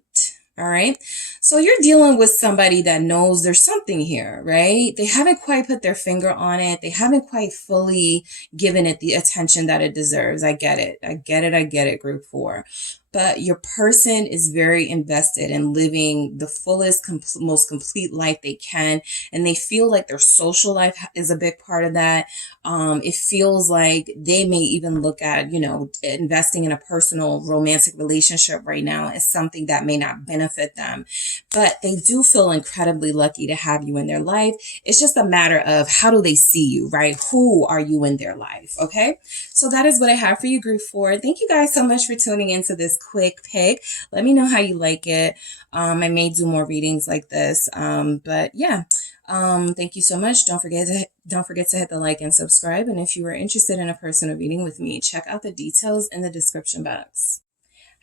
All right. So you're dealing with somebody that knows there's something here, right? They haven't quite put their finger on it. They haven't quite fully given it the attention that it deserves. I get it. I get it. I get it, group 4. But your person is very invested in living the fullest, most complete life they can. And they feel like their social life is a big part of that. It feels like they may even look at, you know, investing in a personal romantic relationship right now as something that may not benefit them. But they do feel incredibly lucky to have you in their life. It's just a matter of how do they see you, right? Who are you in their life? Okay. So that is what I have for you, group 4. Thank you guys so much for tuning into this quick pick. Let me know how you like it. I may do more readings like this. But yeah, thank you so much. Don't forget to hit the like and subscribe. And if you are interested in a personal reading with me, check out the details in the description box.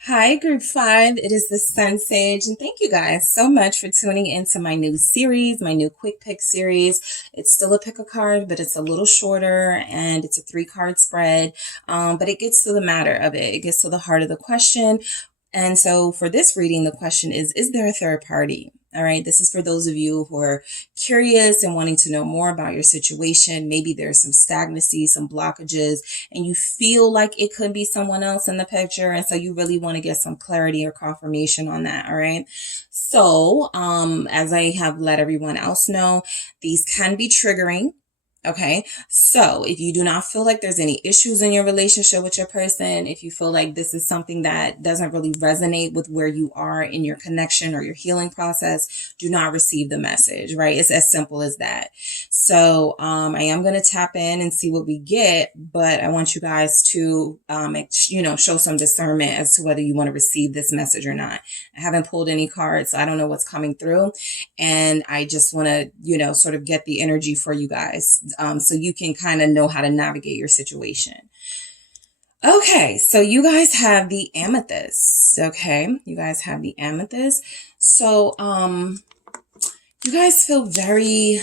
Hi, group 5. It is the SunSage, and thank you guys so much for tuning into my new series, my new quick pick series. It's still a pick a card, but it's a little shorter, and it's a 3-card spread. But it gets to the matter of it. It gets to the heart of the question. And so for this reading, the question is there a third party? All right. This is for those of you who are curious and wanting to know more about your situation. Maybe there's some stagnancy, some blockages, and you feel like it could be someone else in the picture. And so you really want to get some clarity or confirmation on that. All right. So, as I have let everyone else know, these can be triggering. Okay. So if you do not feel like there's any issues in your relationship with your person, if you feel like this is something that doesn't really resonate with where you are in your connection or your healing process, do not receive the message, right? It's as simple as that. So, I am going to tap in and see what we get, but I want you guys to, show some discernment as to whether you want to receive this message or not. I haven't pulled any cards, so I don't know what's coming through. And I just want to, sort of get the energy for you guys. So you can kind of know how to navigate your situation. Okay, so you guys have the Amethyst. Okay, you guys have the Amethyst. So you guys feel very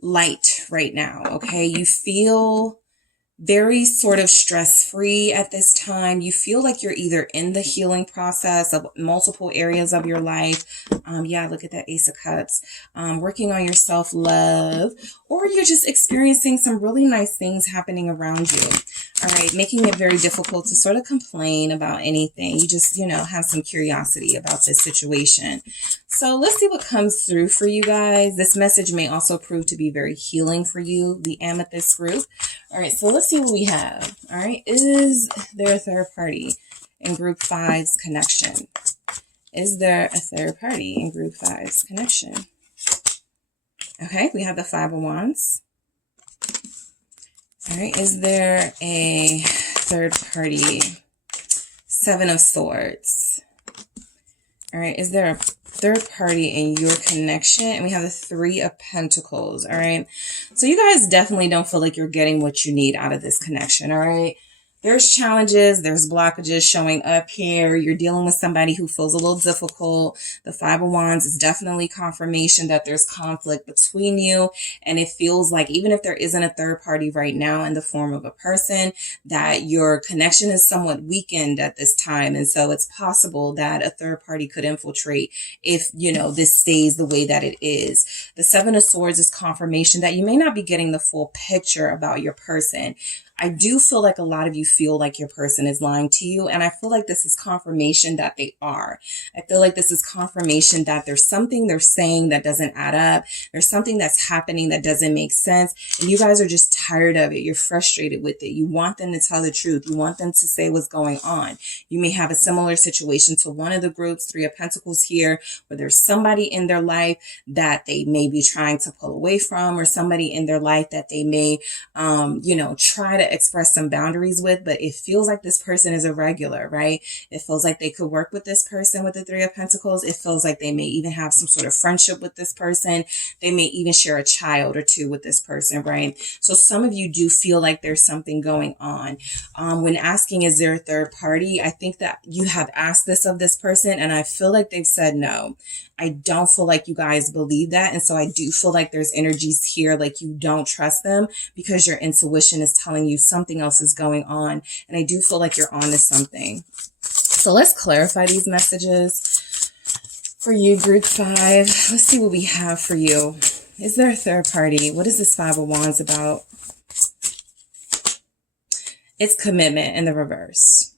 light right now. Okay, you feel very sort of stress-free at this time. You feel like you're either in the healing process of multiple areas of your life. Look at that Ace of Cups. Working on your self-love, or you're just experiencing some really nice things happening around you. All right, making it very difficult to sort of complain about anything. You just, have some curiosity about this situation. So let's see what comes through for you guys. This message may also prove to be very healing for you, the Amethyst group. All right, so let's see what we have. All right, is there a third party in group 5's connection? Is there a third party in group 5's connection? Okay, we have the 5 of Wands. All right, is there a third party? Seven of Swords. All right, is there a third party in your connection? And we have the Three of Pentacles. All right, so you guys definitely don't feel like you're getting what you need out of this connection. All right, there's challenges, there's blockages showing up here. You're dealing with somebody who feels a little difficult. The Five of Wands is definitely confirmation that there's conflict between you. And it feels like even if there isn't a third party right now in the form of a person, that your connection is somewhat weakened at this time. And so it's possible that a third party could infiltrate if, you know, this stays the way that it is. The Seven of Swords is confirmation that you may not be getting the full picture about your person. I do feel like a lot of you feel like your person is lying to you. And I feel like this is confirmation that they are. I feel like this is confirmation that there's something they're saying that doesn't add up. There's something that's happening that doesn't make sense. And you guys are just tired of it. You're frustrated with it. You want them to tell the truth. You want them to say what's going on. You may have a similar situation to one of the groups, Three of Pentacles here, where there's somebody in their life that they may be trying to pull away from, or somebody in their life that they may, try to express some boundaries with, but it feels like this person is irregular, right? It feels like they could work with this person with the Three of Pentacles. It feels like they may even have some sort of friendship with this person. They may even share a child or two with this person, right? So some of you do feel like there's something going on. When asking, is there a third party? I think that you have asked this of this person, and I feel like they've said no. I don't feel like you guys believe that. And so I do feel like there's energies here like you don't trust them because your intuition is telling you something else is going on. And I do feel like you're on to something. So let's clarify these messages for you, Group 5. Let's see what we have for you. Is there a third party? What is this Five of Wands about? It's commitment in the reverse.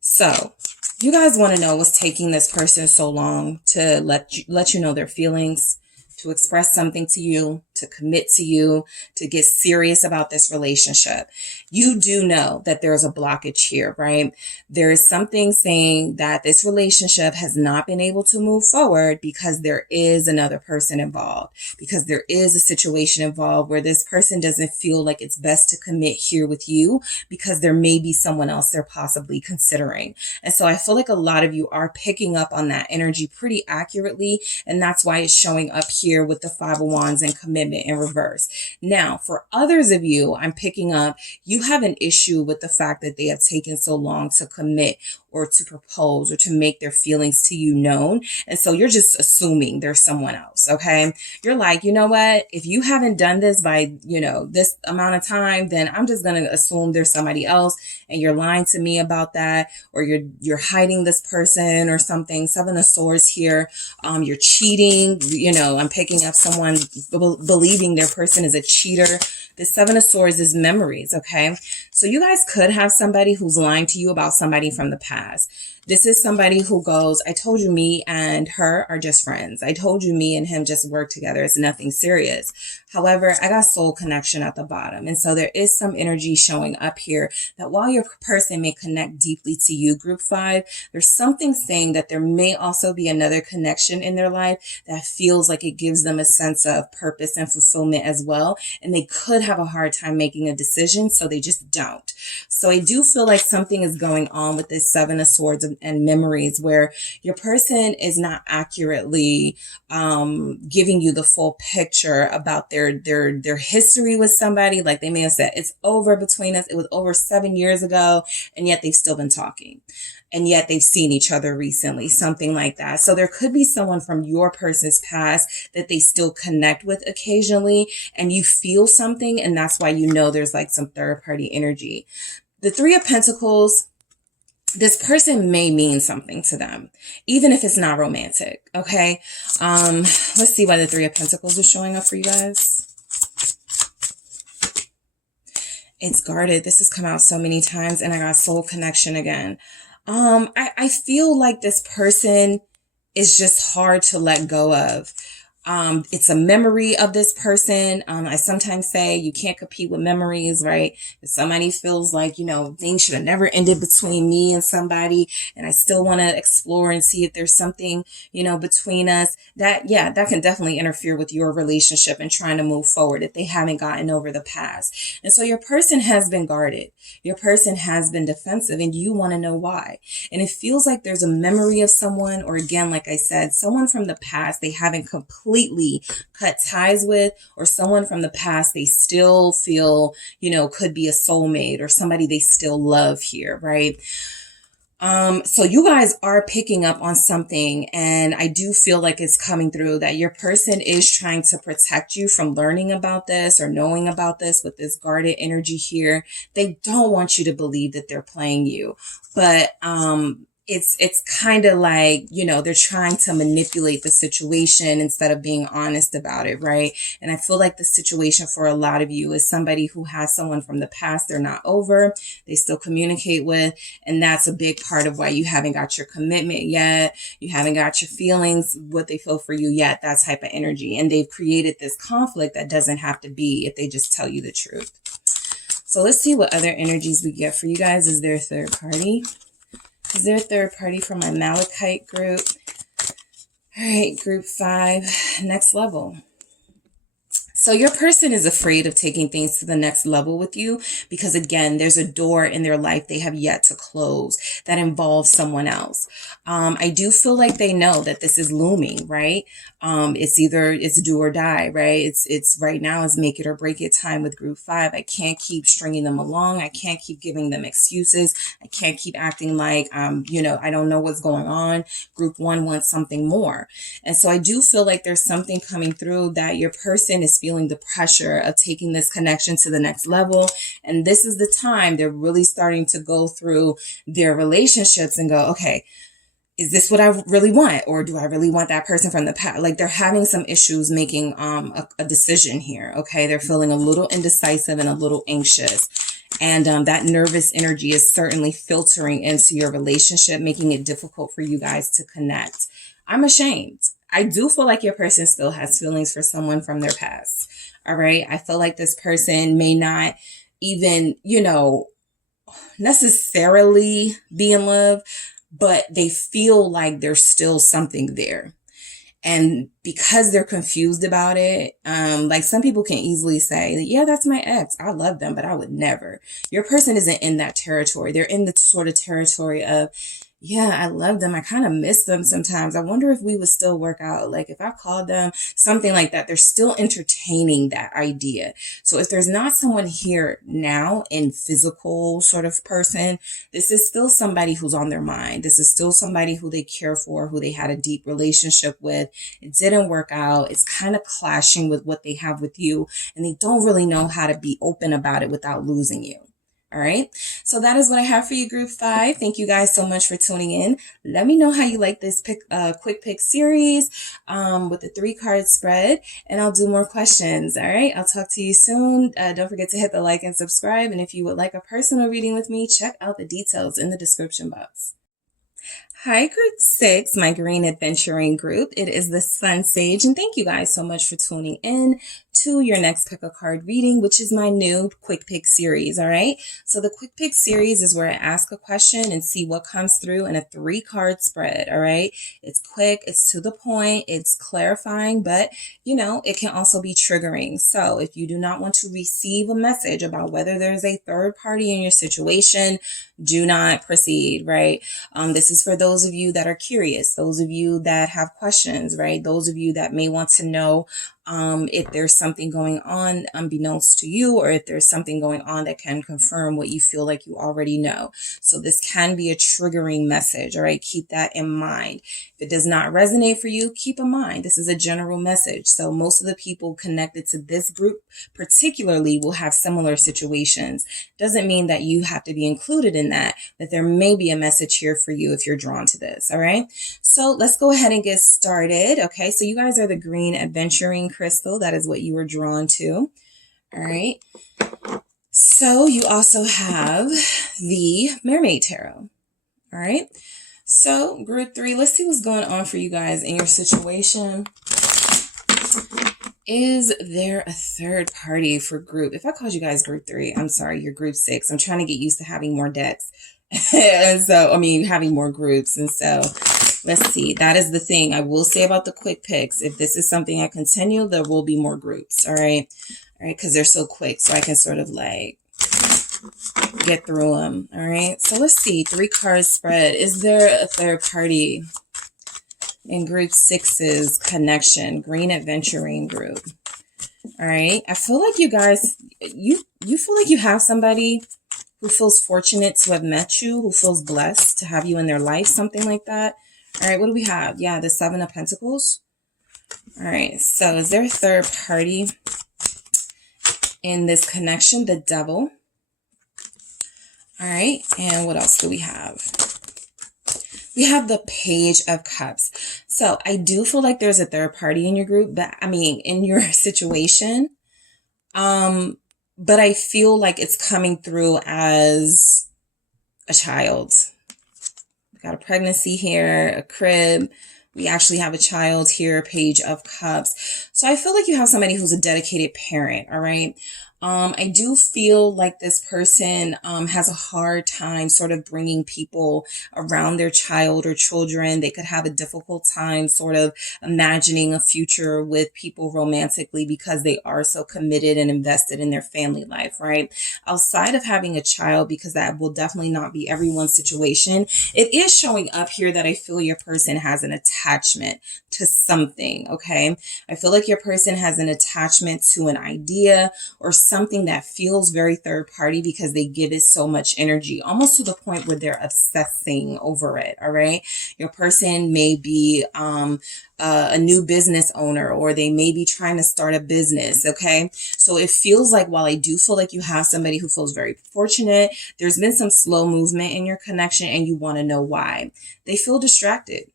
So you guys want to know what's taking this person so long to let you know their feelings, to express something to you, to commit to you, to get serious about this relationship. You do know that there's a blockage here, right? There is something saying that this relationship has not been able to move forward because there is another person involved, because there is a situation involved where this person doesn't feel like it's best to commit here with you because there may be someone else they're possibly considering. And so I feel like a lot of you are picking up on that energy pretty accurately. And that's why it's showing up here with the Five of Wands and commitment in reverse. Now, for others of you, I'm picking up, you have an issue with the fact that they have taken so long to commit or to propose or to make their feelings to you known. And so you're just assuming there's someone else, okay? You're like, you know what? If you haven't done this by, this amount of time, then I'm just going to assume there's somebody else, and you're lying to me about that, or you're hiding this person or something. Seven of Swords here. You're cheating. I'm picking up someone believing their person is a cheater. The Seven of Swords is memories, okay? So you guys could have somebody who's lying to you about somebody from the past. This is somebody who goes, I told you me and her are just friends. I told you me and him just work together. It's nothing serious. However, I got soul connection at the bottom. And so there is some energy showing up here that while your person may connect deeply to you, Group 5, there's something saying that there may also be another connection in their life that feels like it gives them a sense of purpose and fulfillment as well. And they could have a hard time making a decision, so they just don't. So I do feel like something is going on with this Seven of Swords and memories where your person is not accurately giving you the full picture about their history with somebody. Like they may have said, it's over between us. It was over 7 years ago, and yet they've still been talking. And yet they've seen each other recently, something like that. So there could be someone from your person's past that they still connect with occasionally, and you feel something, and that's why you know there's like some third party energy. The Three of Pentacles, this person may mean something to them, even if it's not romantic, okay? Let's see why the Three of Pentacles is showing up for you guys. It's guarded. This has come out so many times, and I got soul connection again. I feel like this person is just hard to let go of. It's a memory of this person. I sometimes say you can't compete with memories, right? If somebody feels like, things should have never ended between me and somebody, and I still want to explore and see if there's something, between us, that can definitely interfere with your relationship and trying to move forward if they haven't gotten over the past. And so your person has been guarded. Your person has been defensive, and you want to know why. And it feels like there's a memory of someone, or again, like I said, someone from the past they haven't completely cut ties with, or someone from the past they still feel, could be a soulmate or somebody they still love here, right? So you guys are picking up on something, and I do feel like it's coming through that your person is trying to protect you from learning about this or knowing about this with this guarded energy here. They don't want you to believe that they're playing you, but, it's kind of like, they're trying to manipulate the situation instead of being honest about it, right? And I feel like the situation for a lot of you is somebody who has someone from the past they're not over, they still communicate with, and that's a big part of why you haven't got your commitment yet, you haven't got your feelings, what they feel for you yet, that type of energy. And they've created this conflict that doesn't have to be if they just tell you the truth. So let's see what other energies we get for you guys. Is there a third party? Is there a third party for my Malachite group? All right, group 5, next level. So your person is afraid of taking things to the next level with you because, again, there's a door in their life they have yet to close that involves someone else. I do feel like they know that this is looming, right? It's do or die, right? It's right now is make it or break it time with group 5. I can't keep stringing them along. I can't keep giving them excuses. I can't keep acting like, I don't know what's going on. Group 1 wants something more. And so I do feel like there's something coming through that your person is feeling the pressure of taking this connection to the next level. And this is the time they're really starting to go through their relationships and go, okay, is this what I really want? Or do I really want that person from the past? Like they're having some issues making a decision here. Okay. They're feeling a little indecisive and a little anxious. And that nervous energy is certainly filtering into your relationship, making it difficult for you guys to connect. I'm ashamed. I do feel like your person still has feelings for someone from their past. All right. I feel like this person may not even, necessarily be in love, but they feel like there's still something there. And because they're confused about it, like some people can easily say, yeah, that's my ex. I love them, but I would never. Your person isn't in that territory. They're in the sort of territory of, yeah, I love them. I kind of miss them sometimes. I wonder if we would still work out. Like if I called them, something like that. They're still entertaining that idea. So if there's not someone here now in physical sort of person, this is still somebody who's on their mind. This is still somebody who they care for, who they had a deep relationship with. It didn't work out. It's kind of clashing with what they have with you, and they don't really know how to be open about it without losing you. All right. So that is what I have for you, group 5. Thank you guys so much for tuning in. Let me know how you like this quick pick series with the 3-card spread, and I'll do more questions. All right. I'll talk to you soon. Don't forget to hit the like and subscribe. And if you would like a personal reading with me, check out the details in the description box. Hi, group 6, my green adventuring group. It is the SunSage, and thank you guys so much for tuning in to your next pick a card reading, which is my new quick pick series. All right. So the quick pick series is where I ask a question and see what comes through in a 3-card spread. All right. It's quick. It's to the point. It's clarifying, but it can also be triggering. So if you do not want to receive a message about whether there's a third party in your situation, do not proceed. Right. This is for those of you that are curious, those of you that have questions, right? Those of you that may want to know if there's something going on unbeknownst to you, or if there's something going on that can confirm what you feel like you already know. So this can be a triggering message. All right. Keep that in mind. If it does not resonate for you, keep in mind, this is a general message. So most of the people connected to this group particularly will have similar situations. Doesn't mean that you have to be included in that, but there may be a message here for you if you're drawn to this. All right. So let's go ahead and get started. Okay. So you guys are the green adventuring crystal. That is what you were drawn to. All right. So you also have the Mermaid Tarot. All right. So group 3, let's see what's going on for you guys in your situation. Is there a third party for group? If I called you guys group 3, I'm sorry, you're group 6. I'm trying to get used to having more decks. And so, I mean, having more groups. And so, let's see. That is the thing I will say about the quick picks. If this is something I continue, there will be more groups. All right. All right. Because they're so quick. So I can sort of like get through them. All right. So let's see. 3 cards spread. Is there a third party in group 6's connection? Green Adventurine group. All right. I feel like you guys, you feel like you have somebody who feels fortunate to have met you, who feels blessed to have you in their life, something like that. All right, what do we have? Yeah, the 7 of Pentacles. All right, so is there a third party in this connection? The Devil. All right, and what else do we have? We have the Page of Cups. So I do feel like there's a third party in your group, but I mean, in your situation. But I feel like it's coming through as a child. We got a pregnancy here, a crib. We actually have a child here, Page of Cups. So I feel like you have somebody who's a dedicated parent, all right? I do feel like this person has a hard time sort of bringing people around their child or children. They could have a difficult time sort of imagining a future with people romantically because they are so committed and invested in their family life, right? Outside of having a child, because that will definitely not be everyone's situation, it is showing up here that I feel your person has an attachment to something, okay? I feel like your person has an attachment to an idea or something that feels very third party because they give it so much energy, almost to the point where they're obsessing over it, all right? Your person may be a new business owner, or they may be trying to start a business, okay? So it feels like, while I do feel like you have somebody who feels very fortunate, there's been some slow movement in your connection and you want to know why. They feel distracted.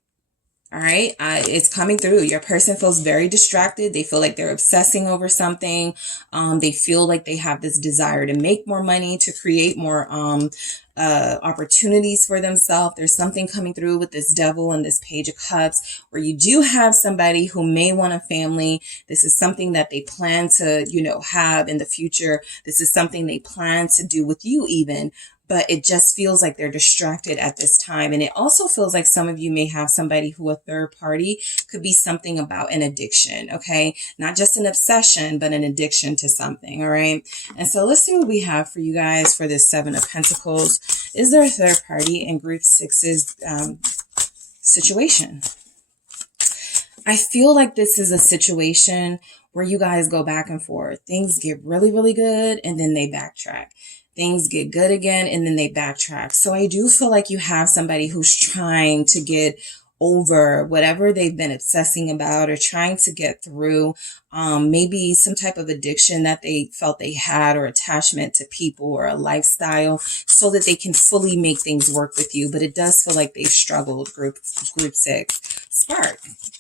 All right. It's coming through. Your person feels very distracted. They feel like they're obsessing over something. They feel like they have this desire to make more money, to create more opportunities for themselves. There's something coming through with this Devil and this Page of Cups where you do have somebody who may want a family. This is something that they plan to, have in the future. This is something they plan to do with you even. But it just feels like they're distracted at this time. And it also feels like some of you may have somebody who a third party could be something about an addiction, okay? Not just an obsession, but an addiction to something, all right? And so let's see what we have for you guys for this 7 of Pentacles. Is there a third party in group 6's situation? I feel like this is a situation where you guys go back and forth. Things get really, really good, and then they backtrack. Things get good again, and then they backtrack. So I do feel like you have somebody who's trying to get over whatever they've been obsessing about, or trying to get through maybe some type of addiction that they felt they had, or attachment to people, or a lifestyle, so that they can fully make things work with you. But it does feel like they've struggled. Group 6. Spark.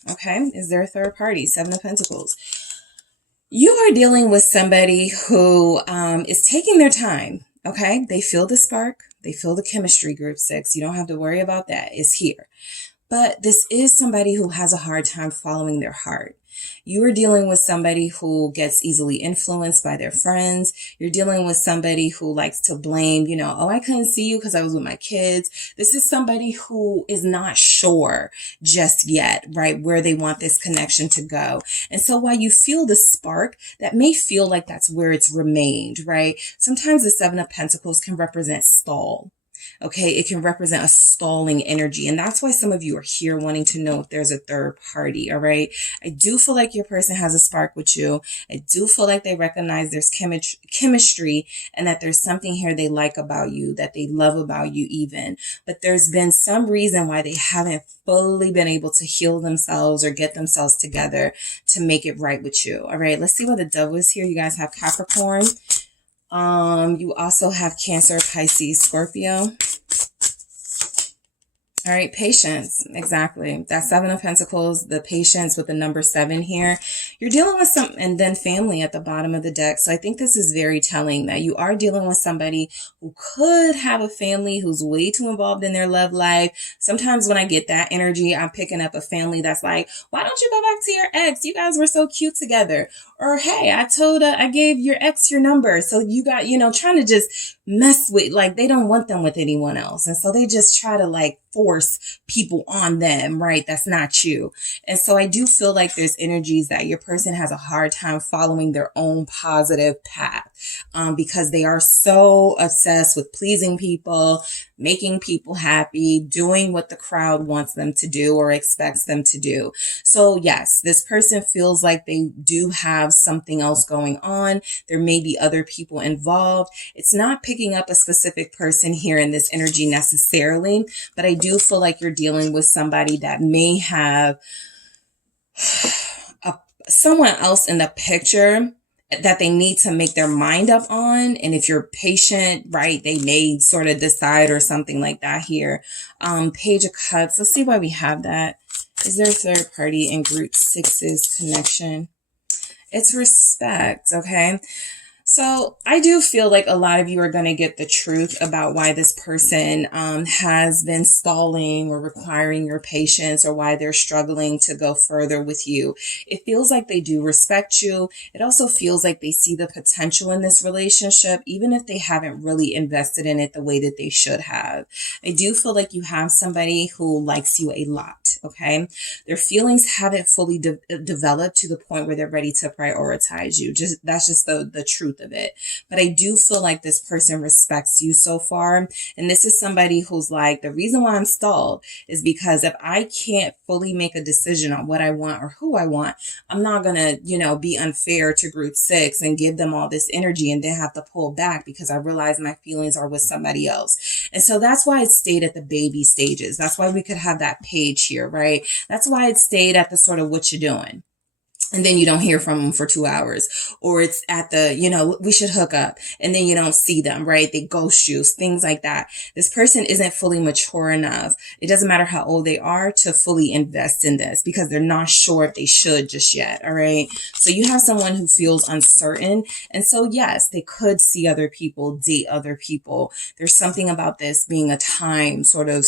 Okay. Is there a third party? 7 of Pentacles. You are dealing with somebody who is taking their time, okay? They feel the spark. They feel the chemistry, group 6. You don't have to worry about that. It's here. But this is somebody who has a hard time following their heart. You are dealing with somebody who gets easily influenced by their friends. You're dealing with somebody who likes to blame, oh, I couldn't see you because I was with my kids. This is somebody who is not sure just yet, right, where they want this connection to go. And so while you feel the spark, that may feel like that's where it's remained, right? Sometimes the 7 of Pentacles can represent stall. Okay, it can represent a stalling energy. And that's why some of you are here wanting to know if there's a third party, all right? I do feel like your person has a spark with you. I do feel like they recognize there's chemistry, and that there's something here they like about you, that they love about you even. But there's been some reason why they haven't fully been able to heal themselves or get themselves together to make it right with you, all right? Let's see what the Devil is here. You guys have Capricorn. You also have Cancer, Pisces, Scorpio. All right, patience. Exactly. That 7 of Pentacles, the patience with the number 7 here. You're dealing with some, and then family at the bottom of the deck. So I think this is very telling that you are dealing with somebody who could have a family, who's way too involved in their love life. Sometimes when I get that energy, I'm picking up a family that's like, why don't you go back to your ex? You guys were so cute together. Or, hey, I gave your ex your number. So you got, trying to just mess with, like, they don't want them with anyone else. And so they just try to like force people on them, right? That's not you. And so I do feel like there's energies that your person has a hard time following their own positive path, because they are so obsessed with pleasing people, making people happy, doing what the crowd wants them to do or expects them to do. So yes, this person feels like they do have something else going on. There may be other people involved. It's not picking up a specific person here in this energy necessarily, but I do feel like you're dealing with somebody that may have someone else in the picture that they need to make their mind up on. And if you're patient, right, they may sort of decide or something like that here. Page of Cups. Let's see why we have that. Is there a third party in group 6's connection? It's respect, okay? So I do feel like a lot of you are going to get the truth about why this person has been stalling or requiring your patience, or why they're struggling to go further with you. It feels like they do respect you. It also feels like they see the potential in this relationship, even if they haven't really invested in it the way that they should have. I do feel like you have somebody who likes you a lot, okay? Their feelings haven't fully developed to the point where they're ready to prioritize you. That's just the truth of it. But I do feel like this person respects you so far. And this is somebody who's like, the reason why I'm stalled is because if I can't fully make a decision on what I want or who I want, I'm not going to, be unfair to group 6 and give them all this energy and then have to pull back because I realize my feelings are with somebody else. And so that's why it stayed at the baby stages. That's why we could have that page here, right? That's why it stayed at the sort of what you doing. And then you don't hear from them for 2 hours, or it's at the, we should hook up, and then you don't see them, right? They ghost you, things like that. This person isn't fully mature enough. It doesn't matter how old they are to fully invest in this because they're not sure if they should just yet. All right. So you have someone who feels uncertain. And so, yes, they could see other people, date other people. There's something about this being a time sort of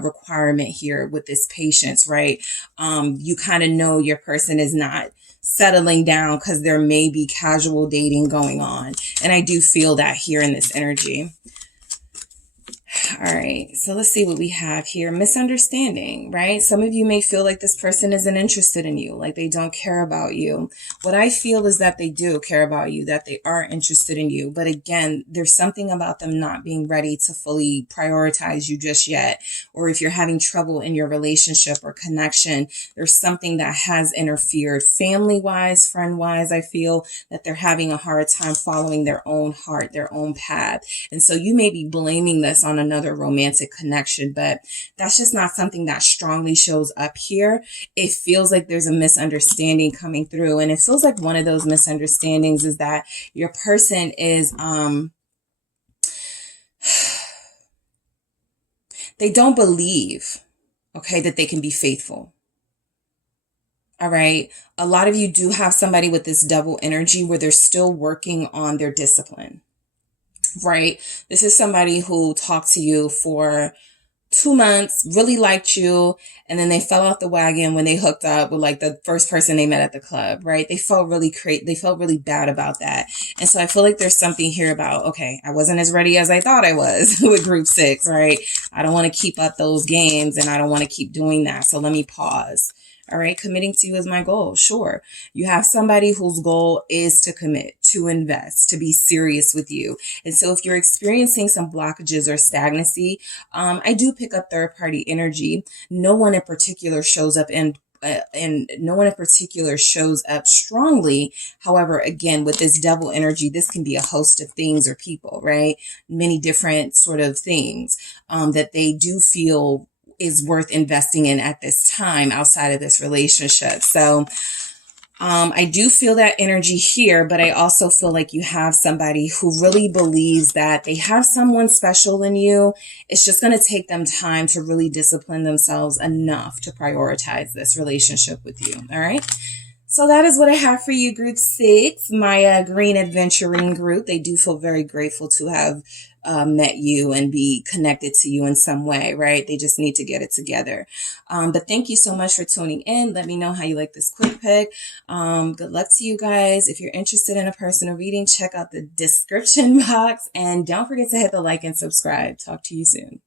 requirement here with this patience, right? You kind of know your person is not settling down because there may be casual dating going on. And I do feel that here in this energy. All right, so let's see what we have here. Misunderstanding, right? Some of you may feel like this person isn't interested in you, like they don't care about you. What I feel is that they do care about you, that they are interested in you. But again, there's something about them not being ready to fully prioritize you just yet. Or if you're having trouble in your relationship or connection, there's something that has interfered family-wise, friend-wise. I feel that they're having a hard time following their own heart, their own path. And so you may be blaming this on another romantic connection, but that's just not something that strongly shows up here. It feels like there's a misunderstanding coming through, and it feels like one of those misunderstandings is that your person is they don't believe, okay, that they can be faithful. All right. A lot of you do have somebody with this double energy where they're still working on their discipline. Right? This is somebody who talked to you for 2 months, really liked you, and then they fell off the wagon when they hooked up with like the first person they met at the club, right? They felt really bad about that. And so I feel like there's something here about, okay, I wasn't as ready as I thought I was with group 6, right? I don't want to keep up those games and I don't want to keep doing that. So let me pause. All right. Committing to you is my goal. Sure. You have somebody whose goal is to commit, to invest, to be serious with you. And so if you're experiencing some blockages or stagnancy, I do pick up third party energy. No one in particular shows up and no one in particular shows up strongly. However, again, with this double energy, this can be a host of things or people, right? Many different sort of things that they do feel is worth investing in at this time outside of this relationship. So I do feel that energy here, but I also feel like you have somebody who really believes that they have someone special in you. It's just going to take them time to really discipline themselves enough to prioritize this relationship with you. All right. So that is what I have for you, Group 6, my Green Adventurine group. They do feel very grateful to have met you and be connected to you in some way, right? They just need to get it together. But thank you so much for tuning in. Let me know how you like this quick pick. Good luck to you guys. If you're interested in a personal reading, check out the description box. And don't forget to hit the like and subscribe. Talk to you soon.